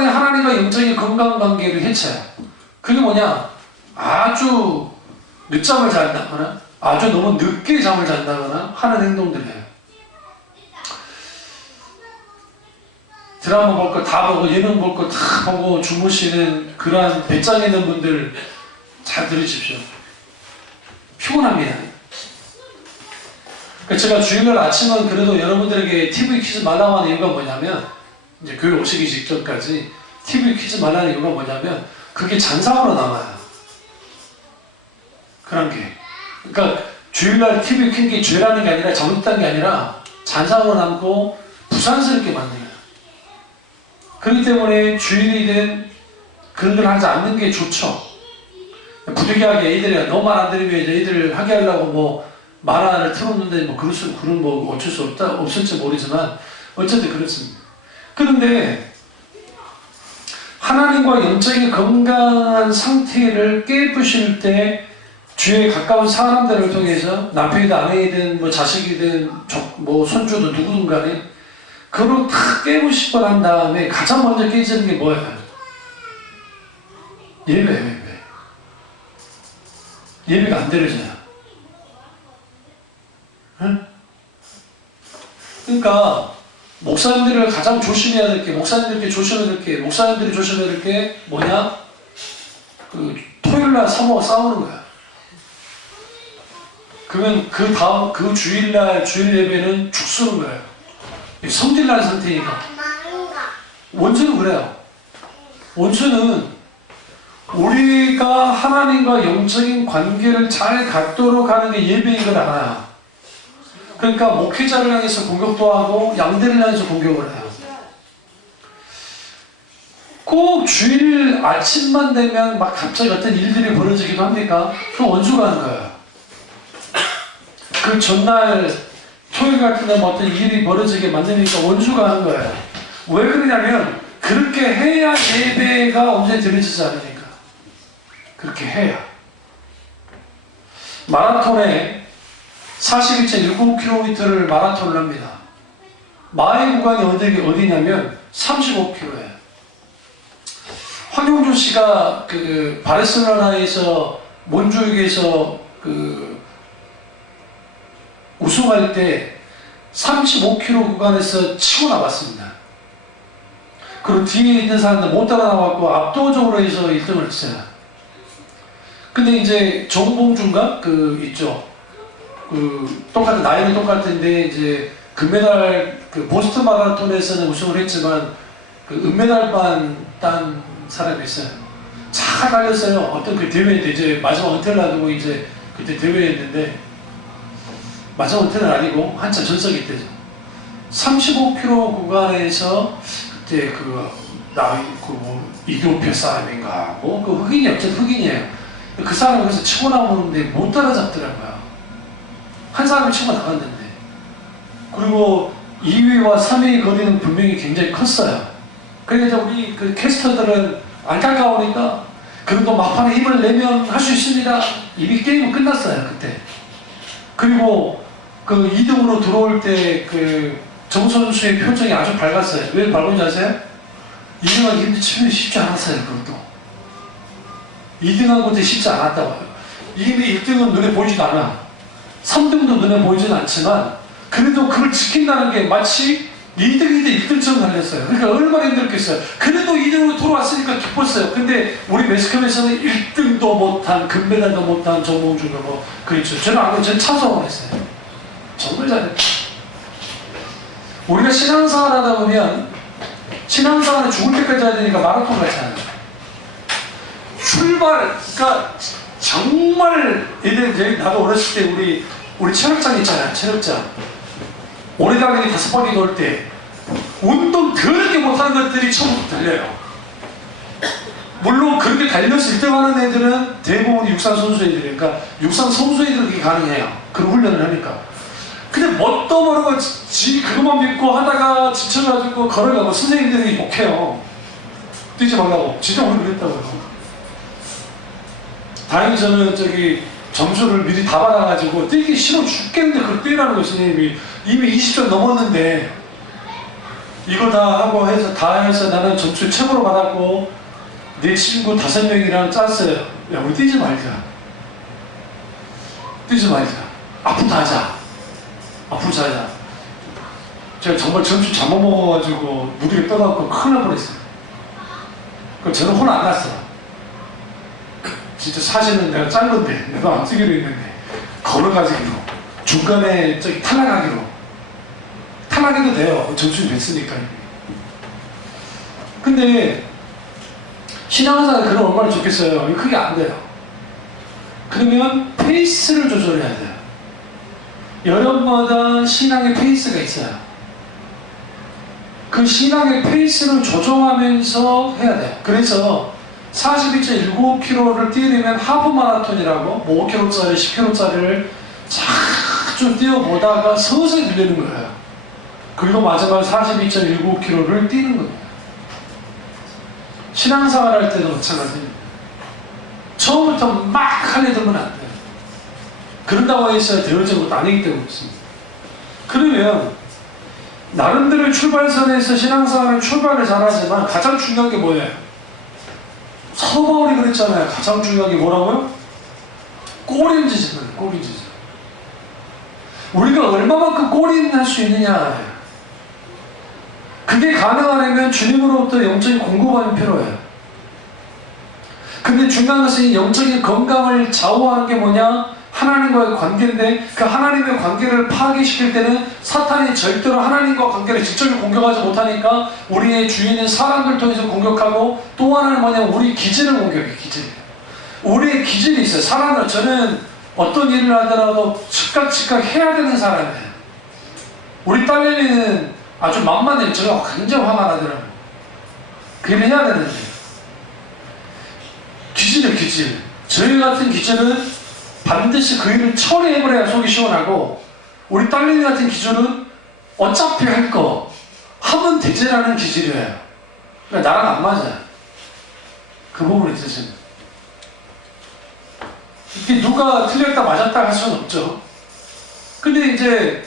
하나님과 영적인 건강 관계를 해쳐요. 그게 뭐냐? 아주 늦잠을 잔다거나 아주 너무 늦게 잠을 잔다거나 하는 행동들이에요. 드라마 볼 거 다 보고 예능 볼 거 다 보고 주무시는 그러한 배짱 있는 분들 잘 들으십시오. 피곤합니다. 그러니까 제가 주일날 아침은 그래도 여러분들에게 TV 켜지 말라고 하는 이유가 뭐냐면, 이제 교회 오시기 직전까지 TV 켜지 말라는 이유가 뭐냐면, 그게 잔상으로 남아요. 그런 게. 그러니까 주일날 TV 켠 게 죄라는 게 아니라 잘못된 게 아니라 잔상으로 남고 부산스럽게 만들어요. 그렇기 때문에 주일이든 그런 걸 하지 않는 게 좋죠. 부득이하게 애들이 너무 말 안 들으면 애들을 하게 하려고 말 하나를 틀었는데 그런 어쩔 수 없을지 모르지만 어쨌든 그렇습니다. 그런데 하나님과 영적인 건강한 상태를 깨부실 때 주위에 가까운 사람들을 통해서 남편이든 아내이든 자식이든 손주든 누구든 간에 그걸 다 깨부시고 난 다음에 가장 먼저 깨지는 게 뭐예요? 예배가 안 드려져요. 응? 그러니까 목사님들을 가장 조심해야 될 게, 목사님들이 조심해야 될 게 뭐냐? 토요일날 싸우는 거야. 그러면 그 주일 예배는 죽쓰는 거예요. 성질난 상태니까. 원수는 그래요. 원수는 우리가 하나님과 영적인 관계를 잘 갖도록 하는 게 예배인 걸 알아요. 그러니까 목회자를 향해서 공격도 하고 양대를 향해서 공격을 해요. 꼭 주일 아침만 되면 막 갑자기 어떤 일들이 벌어지기도 합니까? 그 원수가 하는 거예요. 그 전날 토요일 같은 날 어떤 일이 벌어지게 만드니까 원수가 하는 거예요. 왜 그러냐면 그렇게 해야 예배가 온전히 드려지지 않으니까. 그렇게 해야. 마라톤에 42.19km를 마라톤을 합니다. 마의 구간이 어디냐면 35km예요. 황용준 씨가 그 바르셀로나에서 몬주익에서 그 우승할 때 35km 구간에서 치고 나갔습니다. 그리고 뒤에 있는 사람들 못 따라 나왔고 압도적으로 해서 1등을 했어요. 근데 이제 정봉준가 그 있죠. 그 똑같은 나이는 똑같은데 이제 금메달 그 보스턴 마라톤에서는 우승을 했지만 그 은메달만 딴 사람이 있어요. 잘 달렸어요. 어떤 그 대회인데 이제 마지막 은퇴를 놔두고 이제 그때 대회였는데 마지막 은퇴는 아니고 한참 전성기 때죠. 35km 구간에서 그때 뭐 이교피아 사람인가 뭐 그 흑인이 어쨌든 흑인이에요. 그 사람이 그래서 치고 나오는데 못 따라잡더라고요. 한 사람이 치고 나갔는데. 그리고 2위와 3위의 거리는 분명히 굉장히 컸어요. 그러니까 우리 그 캐스터들은 안타까우니까 그래도 막판에 힘을 내면 할 수 있습니다. 이미 게임은 끝났어요 그때. 그리고 그 2등으로 들어올 때 그 정선수의 표정이 아주 밝았어요. 왜 밝은지 아세요? 2등하기 힘들지 쉽지 않았어요. 그것도 2등한 것도 쉽지 않았다고요. 이미 1등은 눈에 보이지도 않아. 3등도 눈에 보이지는 않지만 그래도 그걸 지킨다는 게 마치 2등인데 1등처럼 달렸어요. 그러니까 얼마나 힘들겠어요. 그래도 2등으로 돌아왔으니까 기뻤어요. 근데 우리 매스컴에서는 1등도 못한, 금메달도 못한 정봉준도 뭐 그랬죠. 저는 안 그래요. 저는 찬성을 했어요. 정말 잘했어요. 우리가 신앙생활 하다 보면 신앙생활은 죽을 때까지 해야 되니까 마라톤 같지 않아요. 그러니까 정말 나도 어렸을 때 우리 체력장 있잖아요. 체력장. 오래당연히 5바퀴 돌 때 운동 더럽게 못하는 것들이 처음부터 달려요. 물론 그렇게 달려서 1등하는 애들은 대부분 육상 선수 애들이에요. 그러니까 육상 선수 애들은 그게 가능해요. 그런 훈련을 하니까. 근데 뭣도 모르고 그것만 믿고 하다가 지쳐가지고 걸어가고 선생님들이 욕해요. 뛰지 말라고. 진짜 우리 그랬다고요. 다행히 저는 점수를 미리 다 받아가지고 뛰기 싫어 죽겠는데 그걸 뛰라는 거예요. 선생님이 이미 20점 넘었는데 이거 다 하고 해서 다 해서 나는 점수 최고로 받았고 내 친구 5명이랑 짰어요. 야 우리 뛰지 말자. 앞으로 하자. 제가 정말 점수 잘못 먹어가지고 무리를 떠갖고 큰일 날 뻔했어요. 저는 혼 안 났어. 진짜 사실은 내가 짠 건데 내가 안 쓰기로 했는데 걸어가지고 중간에 탈락해도 돼요. 점수는 됐으니까. 근데 신앙생활 그럼 얼마나 좋겠어요. 그게 안 돼요. 그러면 페이스를 조절해야 돼요. 여러분마다 신앙의 페이스가 있어요. 그 신앙의 페이스를 조정하면서 해야 돼요. 그래서 42.19km를 뛰려면 하프 마라톤이라고 뭐 5km짜리, 10km짜리를 쫙 뛰어보다가 서서히 늘리는 거예요. 그리고 마지막 42.19km를 뛰는 겁니다. 신앙생활 할 때도 마찬가지입니다. 처음부터 막 하려들면 안 돼요. 그런다고 해서 되어진 것도 아니기 때문에 그렇습니다. 그러면 나름대로 출발선에서 신앙생활은 출발을 잘하지만 가장 중요한 게 뭐예요? 사도 바울이 그랬잖아요. 가장 중요한 게 뭐라고요? 꼬림지지는 꼬림지지. 우리가 얼마만큼 꼬림할 수 있느냐. 그게 가능하려면 주님으로부터 영적인 공급함이 필요해요. 근데 중요한 것은 이 영적인 건강을 좌우하는 게 뭐냐? 하나님과의 관계인데 그 하나님의 관계를 파괴시킬 때는 사탄이 절대로 하나님과 관계를 직접 공격하지 못하니까 우리의 주위에 있는 사람들 통해서 공격하고 또 하나는 뭐냐면 우리 기질을 공격해. 기질. 우리의 기질이 있어요. 사람을 저는 어떤 일을 하더라도 즉각 해야 되는 사람이에요. 우리 딸내미는 아주 만만해. 제가 완전 화가 나더라고요. 그 일을 해야 되는데 기질. 저희 같은 기질은 반드시 그 일을 처리해버려야 속이 시원하고 우리 딸내미 같은 기질은 어차피 할 거 하면 되지라는 기질이에요. 그러니까 나랑 안 맞아요. 그 부분이 있으시면 이게 누가 틀렸다 맞았다 할 수는 없죠. 근데 이제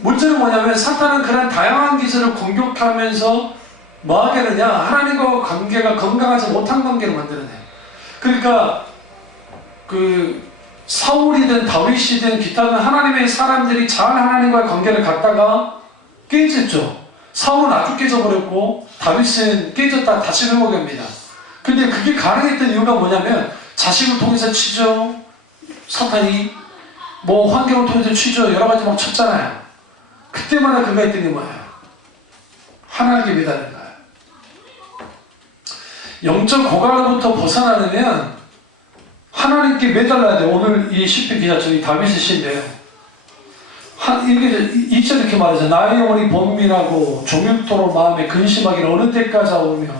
문제는 뭐냐면 사탄은 그런 다양한 기질을 공격하면서 뭐 하겠느냐, 하나님과 관계가 건강하지 못한 관계로 만들어내요. 그러니까 그 사울이든 다윗이든 기타든 하나님의 사람들이 잘 하나님과의 관계를 갖다가 깨졌죠. 사울은 아주 깨져버렸고 다윗은 깨졌다 다시 회복합니다. 근데 그게 가능했던 이유가 뭐냐면 자식을 통해서 치죠. 사탄이 뭐 환경을 통해서 치죠. 여러 가지 막 쳤잖아요. 그때마다 그가 했던 게 뭐예요? 하나님께 매달린 거예요. 영적 고갈로부터 벗어나려면 하나님께 매달려야 돼요. 오늘 이 시편 기자처럼 다윗의 시인데요. 이렇게 2절 이렇게 말하죠. 나의 영혼이 번민하고 종육토록 마음에 근심하기를 어느 때까지 하오며.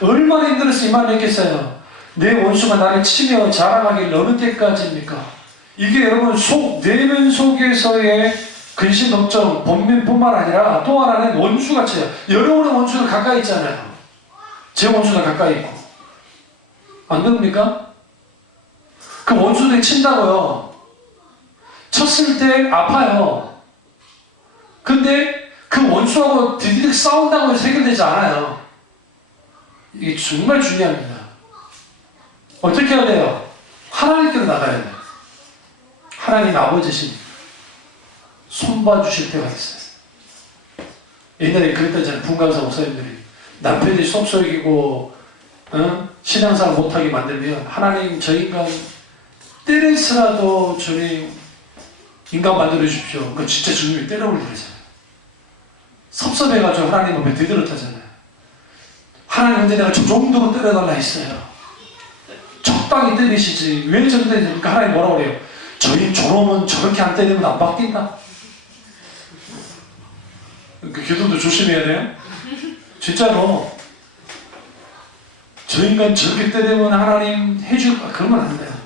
얼마나 힘들어서 이 말을 했겠어요. 내 원수가 나를 치며 자랑하기를 어느 때까지입니까? 이게 여러분 내면 속에서의 근심 걱정 번민뿐만 아니라 또 하나는 원수가 쳐요. 여러분의 원수가 가까이 있잖아요. 제 원수가 가까이 있고 안 그럽니까? 그 원수들이 친다고요. 쳤을 때 아파요. 근데 그 원수하고 드디어 싸운다고 해서 해결되지 않아요. 이게 정말 중요합니다. 어떻게 해야 돼요? 하나님께로 나가야 돼요. 하나님 아버지십니다. 손봐주실 때가 있어요. 옛날에 그랬다잖아요. 분간사 목사님들이 남편이 속썩이고 신앙생활 못하게 만들면 하나님 저 인간 때려서라도 주님 인간 만들어 주십시오. 그 진짜 주님이 때려버리고 그러잖아요. 섭섭해가지고 하나님 앞에 되들었다잖아요. 하나님 근데 내가 저 정도로 때려달라 했어요. 적당히 때리시지 왜 저렇게 때리니까 하나님 뭐라고 그래요? 저희 저놈은 저렇게 안 때리면 안 바뀐다. 그 기도도 조심해야 돼요. 진짜로 저 인간 저렇게 때리면 하나님 해줄 그러면 안 돼요.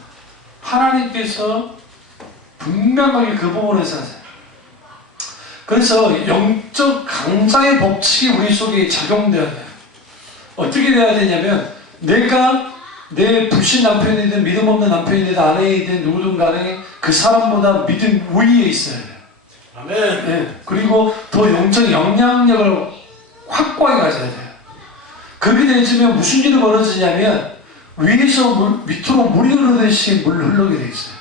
하나님께서 분명하게 그 부분에서 하세요. 그래서 영적 강자의 법칙이 우리 속에 작용되어야 돼요. 어떻게 돼야 되냐면 내가 내 불신 남편이든 믿음 없는 남편이든 아내이든 누구든 간에 그 사람보다 믿음 위에 있어야 돼요. 아멘. 네. 그리고 더 영적 영향력을 확고하게 가져야 돼요. 그렇게 되면 무슨 일이 벌어지냐면 위에서 밑으로 물이 흐르듯이 물 흘러게 돼 있어요.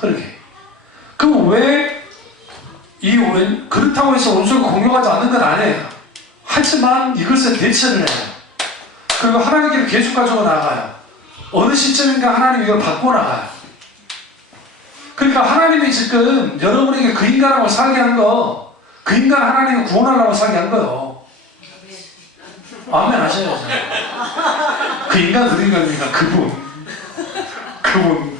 그렇게. 그럼 그렇다고 해서 원수가 공격하지 않는 건 아니에요. 하지만 이것을 대처를 해요. 그리고 하나님께로 계속 가지고 나가요. 어느 시점인가 하나님이 이걸 바꿔 나가요. 그러니까 하나님이 지금 여러분에게 그 인간하고 살게 한 거, 그 인간 하나님이 구원하려고 살게 한 거예요. 아멘 하셔야죠. 그 인간 어디 인간입니까? 그분.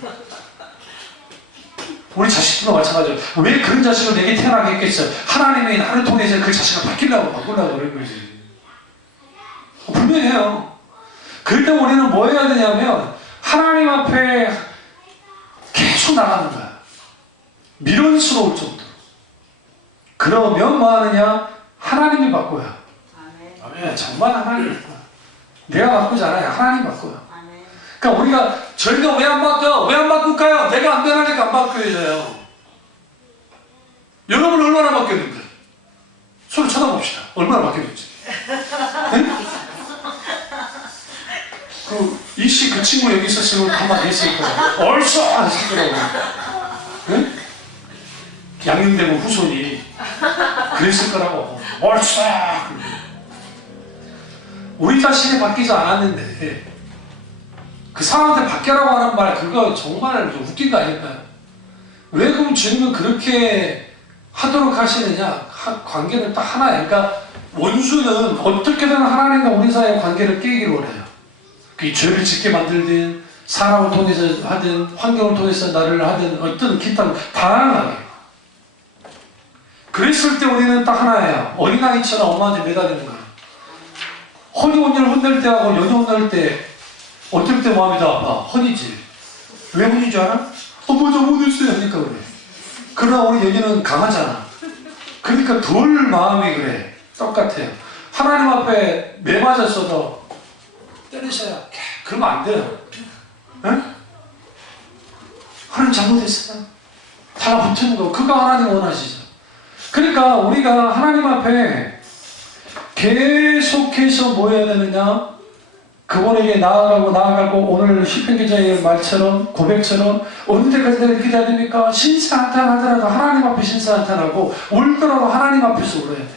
우리 자식들도 마찬가지로 왜 그런 자식을 내게 태어나게 했겠어요? 하나님이 나를 통해서 그 자식을 바꾸려고 그런 거지. 분명해요. 그럴 때 우리는 뭐 해야 되냐면 하나님 앞에 계속 나가는 거야. 미련스러울 정도. 그러면 뭐 하느냐? 하나님이 바꿔요. 아멘. 정말 하나님이 바꿔요. 내가 바꾸지 않아요. 하나님 바꿔요. 그러니까 우리가 저희가 왜 안 바꿔요? 왜 안 바꿀까요? 내가 안 변하니까 안 바뀌어져요. 여러분 얼마나 바뀌었는데? 서로 쳐다봅시다. 얼마나 바뀌었는지. 네? 이씨 그 친구 여기 있었으면 한마디 했을 거예요. 얼쏘! 하시더라고요. 네? 양림대고 후손이 그랬을 거라고. 얼쏘! 우리 자신이 바뀌지 않았는데 그 사람한테 바뀌라고 하는 말 그거 정말 웃긴 거 아닐까요? 왜 그럼 주님은 그렇게 하도록 하시느냐? 관계는 딱 하나예요. 그러니까 원수는 어떻게든 하나님과 우리 사이의 관계를 깨기를 원해요. 그 죄를 짓게 만들든 사람을 통해서 하든 환경을 통해서 나를 하든 어떤 기타 다양하게. 그랬을 때 우리는 딱 하나예요. 어린아이처럼 엄마한테 매달리는 거예요. 허니 언니를 혼낼 때하고 연희 혼낼 때 어떨 때 마음이 더 아파? 허니지. 왜 허니인 줄 알아? 엄마 잘못했어요 하니까 그래. 그러나 우리 연희는 강하잖아. 그러니까 덜 마음이 그래. 똑같아요. 하나님 앞에 매 맞았어도 때리셔야 그러면 안 돼요. 응? 하나님 잘못했어요. 달라붙는 거 그거 하나님 원하시죠. 그러니까 우리가 하나님 앞에 계속해서 뭐 해야 되느냐? 그분에게 나아가고 오늘 시편 기자의 말처럼 고백처럼 어느 때까지 내가 이렇게 해야 됩니까? 신사한탄하더라도 하나님 앞에 신사한탄하고 울더라도 하나님 앞에서 울어야 돼요.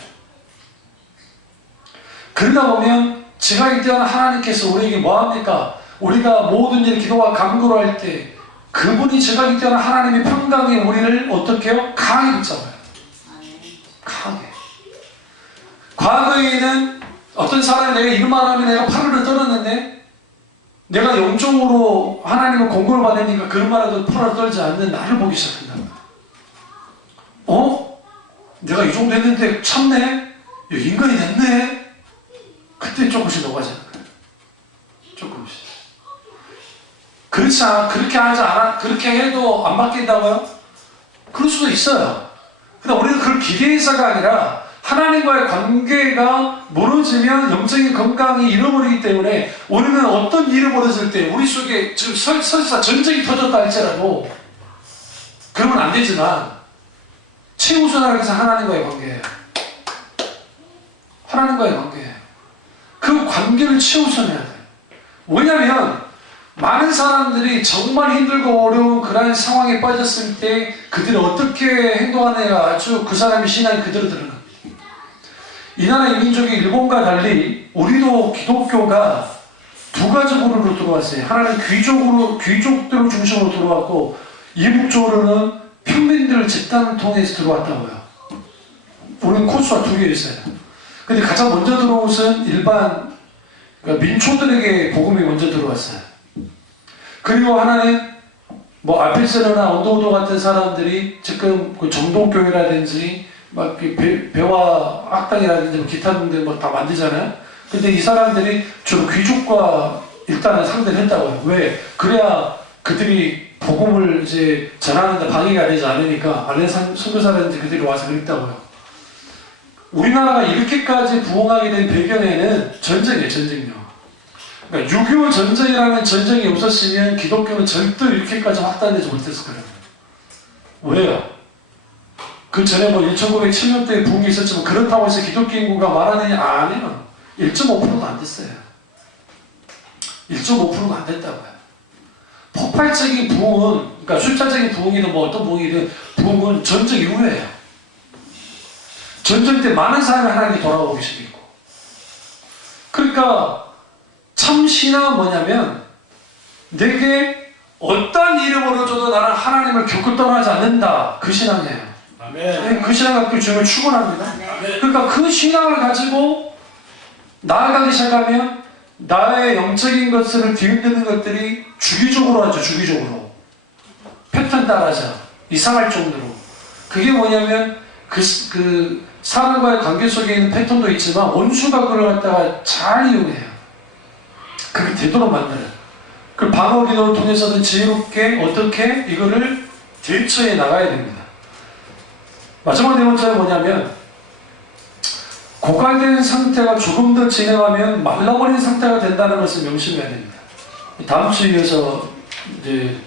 그러다 보면 지각이 뛰어난 하나님께서 우리에게 뭐합니까? 우리가 모든 일 기도와 간구를 할 때 그분이 지각이 뛰어난 하나님의 평강에 우리를 어떻게 해요? 강하게 붙잡아요. 강하게. 과거에는 어떤 사람이 내가 이름만 하면 내가 팔을 떨었는데 내가 영적으로 하나님의 공급을 받으니까 그런 말에도 팔을 떨지 않는 나를 보기 시작한다. 내가 이 정도 했는데 참네? 인간이 됐네? 그때 조금씩 녹아지는 거예요. 조금씩. 그렇게 해도 안 바뀐다고요? 그럴 수도 있어요. 근데 우리는 그걸 기대해서가 아니라 하나님과의 관계가 무너지면 영적인 건강이 잃어버리기 때문에 우리는 어떤 일이 벌어질 때 우리 속에 지금 설사 전쟁이 터졌다 할지라도 그러면 안 되지만 최우선하기 위해서 하나님과의 관계예요. 하나님과의 관계예요. 그 관계를 최우선해야 돼요. 왜냐하면 많은 사람들이 정말 힘들고 어려운 그런 상황에 빠졌을 때 그들이 어떻게 행동하느냐가 아주 그 사람의 신앙이 그대로 드러납니다. 이 나라 이민족이 일본과 달리 우리도 기독교가 두 가지 부류로 들어왔어요. 하나는 귀족들을 중심으로 들어왔고 이북적으로는 평민들 집단을 통해서 들어왔다고요. 우리는 코스가 두 개 있어요. 근데 가장 먼저 들어온 것은 일반 그러니까 민초들에게 복음이 먼저 들어왔어요. 그리고 하나는 뭐 알펜세르나 언도우도 같은 사람들이 지금 그 정동교회라든지 막 배와 악당이라든지 기타 등등 뭐 다 만들잖아요. 근데 이 사람들이 주로 귀족과 일단은 상대를 했다고요. 왜? 그래야 그들이 복음을 이제 전하는데 방해가 되지 않으니까 알렌 선교사라든지 그들이 와서 그랬다고요. 우리나라가 이렇게까지 부흥하게 된 배경에는 전쟁이에요. 전쟁요. 그러니까 6.25 전쟁이라는 전쟁이 없었으면 기독교는 절대 이렇게까지 확산되지 못했을 거예요. 왜요? 그 전에 뭐 1907년대에 부흥이 있었지만 그렇다고 해서 기독교 인구가 많았느냐? 아니요. 1.5%도 안 됐어요. 1.5%도 안 됐다고요. 폭발적인 부흥은, 그러니까 숫자적인 부흥이든 뭐 어떤 부흥이든 부흥은 전쟁 이후에요. 전쟁 때 많은 사람이 하나님께 돌아오기 시작했고. 그러니까 참 신앙은 뭐냐면 내게 어떤 일이 벌어져도 나는 하나님을 결코 떠나지 않는다. 그 신앙이에요. 아멘. 그 신앙 갖고 주님을 축원합니다. 아멘. 그러니까 그 신앙을 가지고 나아가기 시작하면 나의 영적인 것을 뒤흔드는 것들이 주기적으로 하죠. 주기적으로. 패턴 따라서 이상할 정도로. 그게 뭐냐면 그 사람과의 관계 속에 있는 패턴도 있지만 원수가 그걸 갖다가 잘 이용해요. 그렇게 되도록 만들어요. 그 방어 기도를 통해서는 지혜롭게 어떻게 이거를 대처해 나가야 됩니다. 마지막 네 번째는 뭐냐면 고갈된 상태가 조금 더 진행하면 말라버린 상태가 된다는 것을 명심해야 됩니다. 다음 주에 이어서 이제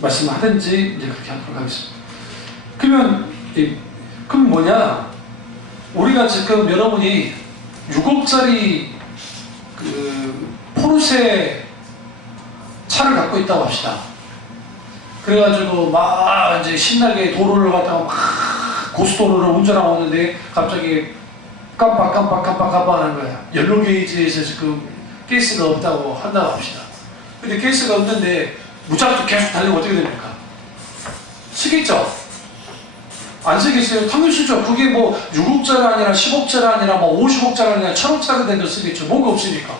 말씀하든지 이제 그렇게 하도록 하겠습니다. 그럼 뭐냐? 우리가 지금 여러분이 6억짜리 그 포르쉐 차를 갖고 있다고 합시다. 그래가지고 막 이제 신나게 도로를 갔다가 막 고속도로를 운전하고 오는데 갑자기 깜빡 하는 거야. 연료 게이지에서 지금 가스가 없다고 한다고 합시다. 근데 케이스가 없는데 무작정 계속 달리면 어떻게 됩니까? 쓰겠죠? 안 쓰겠어요? 당연히 쓰죠. 그게 뭐 6억짜리 아니라 10억짜리 아니라 뭐 50억짜리 아니라 1000억짜리 된거 쓰겠죠. 뭐가 없으니까.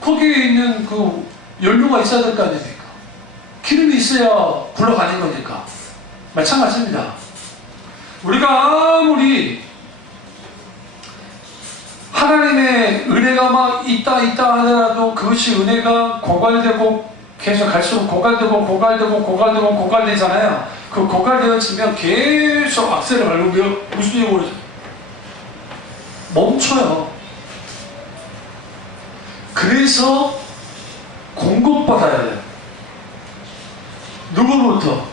거기에 있는 그 연료가 있어야 될 거 아닙니까? 기름이 있어야 굴러가는 거니까. 마찬가지입니다. 우리가 아무리 하나님의 은혜가 막 있다 하더라도 그것이 은혜가 고갈되고 계속 갈수록 고갈되잖아요. 그 고갈되어지면 계속 악셀을 밟으면 무슨 일이 벌어져요? 멈춰요. 그래서 공급받아야 돼요. 누구로부터?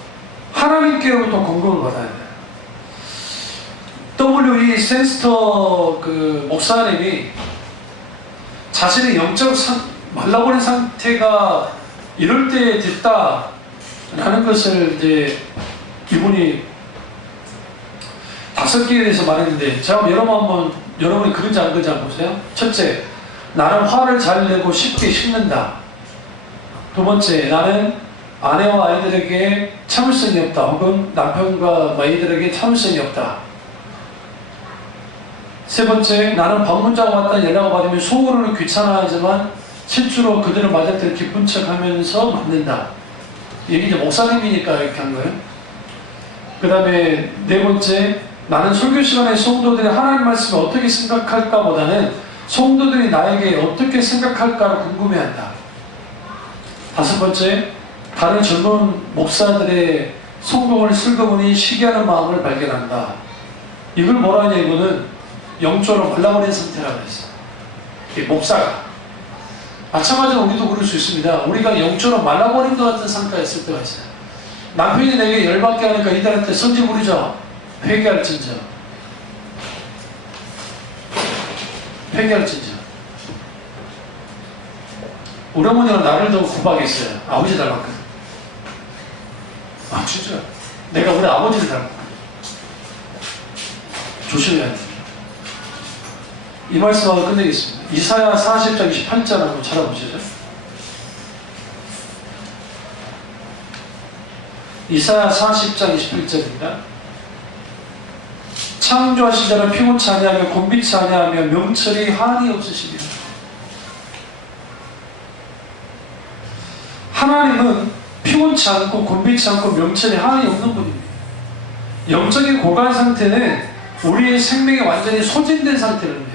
하나님께로부터 공급을 받아야 돼요. W.E. 센스터 그 목사님이 자신의 영적 말라버린 상태가 이럴 때 됐다라는 것을 이제 이분이 5개에 대해서 말했는데 제가 여러분이 그런지 안 그런지 한번 보세요. 첫째, 나는 화를 잘 내고 쉽게 식는다. 두 번째, 나는 아내와 아이들에게 참을성이 없다. 혹은 남편과 아이들에게 참을성이 없다. 세 번째, 나는 방문자가 왔다 연락을 받으면 속으로는 귀찮아하지만 실제로 그들을 맞을 때 기쁜 척하면서 맞는다. 이게 이제 목사님이니까 이렇게 한 거예요. 그 다음에 네 번째, 나는 설교 시간에 성도들이 하나님 말씀을 어떻게 생각할까 보다는 성도들이 나에게 어떻게 생각할까를 궁금해한다. 다섯 번째, 다른 젊은 목사들의 성공을 슬그머니 시기하는 마음을 발견한다. 이걸 뭐라 하냐, 이거는 영적으로 말라버린 상태라고 했어요. 목사가. 마찬가지로 우리도 그럴 수 있습니다. 우리가 영적으로 말라버린 것 같은 상태가 있을 때가 있어요. 남편이 내게 열받게 하니까 이들한테 성질 부리죠. 회개할진저. 우리 어머니가 나를 더 구박했어요. 아버지 닮았거든. 아, 진짜. 내가 우리 아버지를 닮았거든. 조심해야 돼. 이 말씀하고 끝내겠습니다. 이사야 40장 28절 한번 찾아보시죠. 이사야 40장 28절입니다. 창조하신 자는 피곤치 아니하며 곤비치 아니하며 명철이 한이 없으시리라. 하나님은 피곤치 않고 곤비치 않고 명철이 한이 없는 분입니다. 영적인 고갈 상태는 우리의 생명이 완전히 소진된 상태를 해요.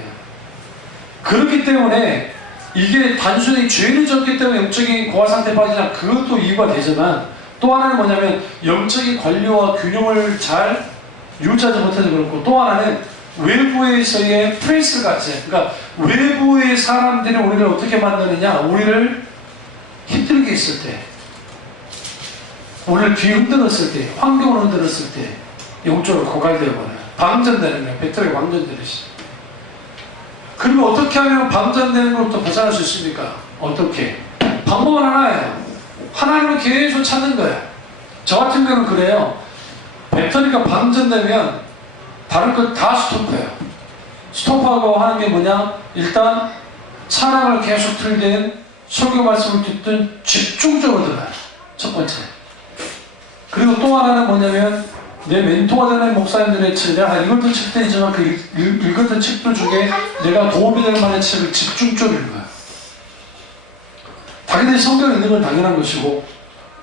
그렇기 때문에 이게 단순히 죄를 졌기 때문에 영적인 고갈 상태에 빠지냐, 그것도 이유가 되지만 또 하나는 뭐냐면 영적인 관리와 균형을 잘 유지하지 못해서 그렇고, 또 하나는 외부에서의 프레스 같이, 그러니까 외부의 사람들이 우리를 어떻게 만드느냐, 우리를 힘들게 했을 때, 우리를 뒤흔들었을 때, 환경을 흔들었을 때 영적으로 고갈되어 버려요. 방전되는 거예요. 배터리가 방전되듯이. 그리고 어떻게 하면 방전되는 것부터 벗어날 수 있습니까? 어떻게? 방법은 하나예요. 하나님을 계속 찾는 거예요. 저 같은 경우는 그래요. 배터리가 방전되면 다른 것 다 스톱해요. 스톱하고 하는 게 뭐냐? 일단 찬양을 계속 틀든 설교 말씀을 듣든 집중적으로 들어요. 첫 번째. 그리고 또 하나는 뭐냐면 내 멘토가 되는 목사님들의 책, 내가 읽었던 책들이지만 그 읽었던 책들 중에 내가 도움이 될 만한 책을 집중적으로 읽어요. 자기들이 성경을 읽는 건 당연한 것이고,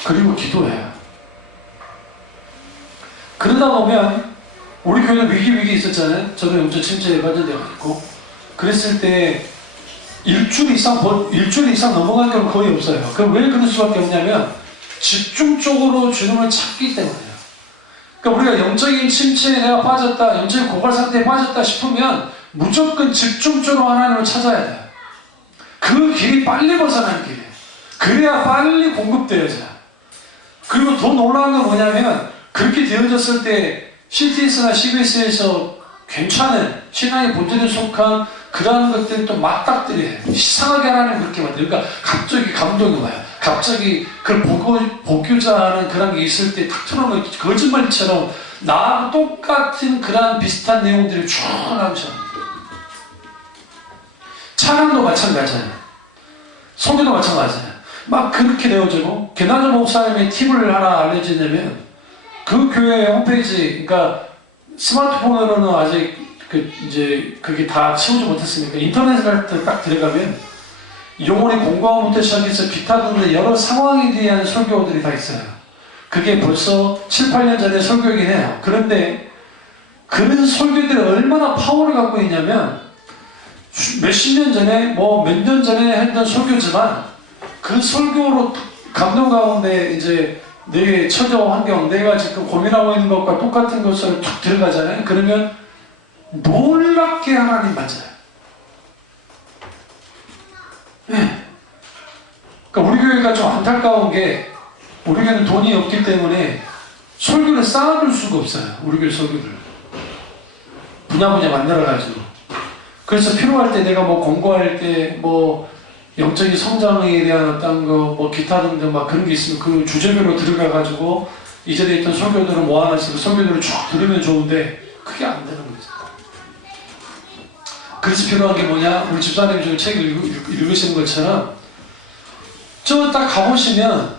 그리고 기도해요. 그러다 보면 우리 교회도 위기 있었잖아요. 저도 영적 침체에 빠져들어가지고 그랬을 때 일주일 이상 넘어간 경우는 거의 없어요. 그럼 왜 그럴 수밖에 없냐면 집중적으로 주님을 찾기 때문에요. 그러니까 우리가 영적인 침체에 내가 빠졌다, 영적인 고갈 상태에 빠졌다 싶으면 무조건 집중적으로 하나님을 찾아야 돼요. 그 길이 빨리 벗어나는 길이에요. 그래야 빨리 공급되어져요. 그리고 더 놀라운 건 뭐냐면 그렇게 되어졌을 때 CTS나 CBS에서 괜찮은 신앙의 본질에 속한 그러한 것들이 또 맞닥뜨려요. 이상하게 하나님 그렇게 만들어요. 그러니까 갑자기 감동이 와요. 갑자기 그걸 보고자 하는 그런 게 있을 때 탁 틀어놓은 거짓말처럼 나하고 똑같은 그러한 비슷한 내용들이 쭉 나오죠. 찬양도 마찬가지예요. 설교도 마찬가지예요. 막 그렇게 되어지고, 게나조 목사님의 팁을 하나 알려주냐면, 그 교회 홈페이지, 그러니까 스마트폰으로는 아직 이제 그게 다 치우지 못했으니까 인터넷을 딱 들어가면 영혼의 공부함부터 시작해서 기타 등등 여러 상황에 대한 설교들이 다 있어요. 그게 벌써 7, 8년 전에 설교이긴 해요. 그런데 그런 설교들이 얼마나 파워를 갖고 있냐면 몇십 년 전에 뭐 몇 년 전에 했던 설교지만 그 설교로 감동 가운데 이제 내 처저 환경, 내가 지금 고민하고 있는 것과 똑같은 것으로 툭 들어가잖아요. 그러면 놀랍게 하나님 맞아요. 네. 그러니까 우리 교회가 좀 안타까운 게 우리 교회는 돈이 없기 때문에 설교를 쌓아둘 수가 없어요. 우리 교회 설교를 분야분야 만들어가지고. 그래서 필요할 때 내가 뭐 공부할 때 뭐 영적인 성장에 대한 어떤 거 뭐 기타 등등 막 그런 게 있으면 그 주제별로 들어가가지고 이전에 있던 설교들을 모아놔서 그 설교들을 쭉 들으면 좋은데 그게 안 되는 거죠. 그래서 필요한 게 뭐냐? 우리 집사님 좀 책을 읽으시는 것처럼 저 딱 가보시면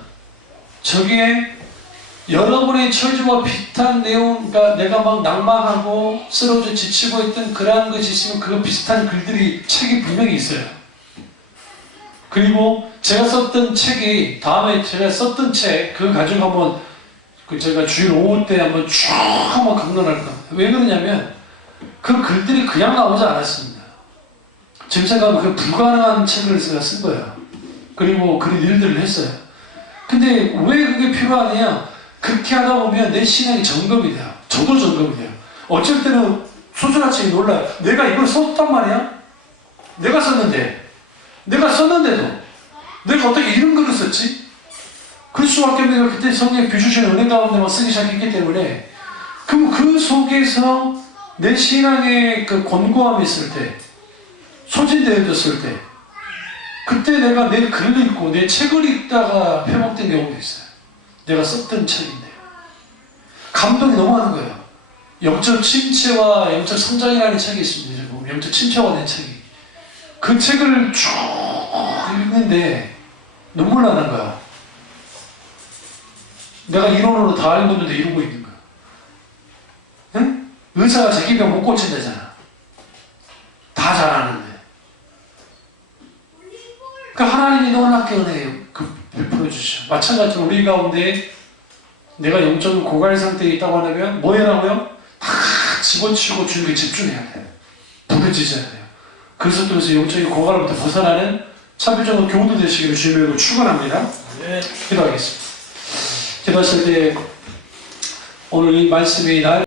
저기에 여러분의 처지와 비슷한 내용, 그러니까 내가 막 낭망하고 쓰러져 지치고 있던 그러한 것이 있으면 그 비슷한 글들이 책이 분명히 있어요. 그리고 제가 썼던 책이 다음에 제가 썼던 책 그거 가지고 한번 제가 주일 오후 때 한번 쭉 한번 강론할 겁니다. 왜 그러냐면 그 글들이 그냥 나오지 않았습니다. 지금 생각하면 그 불가능한 책을 제가 쓴 거예요. 그리고 그런 일들을 했어요. 근데 왜 그게 필요하냐? 그렇게 하다 보면 내 신앙이 점검이 돼요. 저도 점검이 돼요. 어쩔 때는 수준하치게 놀라요. 내가 이걸 썼단 말이야? 내가 썼는데도 내가 어떻게 이런 글을 썼지? 그럴 수밖에 없는 게 그때 성령이 비주신 은혜 가운데만 쓰기 시작했기 때문에 그럼 그 속에서 내 신앙의 그 곤고함이 있을 때 소진되어졌을 때 그때 내가 내 글을 읽고 내 책을 읽다가 회복된 경우도 있어요. 내가 썼던 책인데 감동이 너무 하는 거예요. 영적 침체와 영적 성장이라는 책이 있습니다. 영적 침체가 된 책이 그 책을 쭉 읽는데 눈물 나는 거야. 내가 이론으로 다 알고 있는데 이러고 있는 거야. 응? 의사가 제기병 못 고친다잖아. 다 잘하는데. 그러니까 하나님이 놀랍게 은혜 베풀어 주셔. 마찬가지로 우리 가운데 내가 영적인 고갈 상태에 있다고 하면 뭐 해라고요? 다 집어치우고 주님께 집중해야 돼요. 부르짖어야 돼요. 그래서 또 영적인 고갈로부터 벗어나는 참여적으로 교우도 되시기를 주님으로 축원합니다. 네. 기도하겠습니다. 기도하실 때 오늘 이 말씀이 날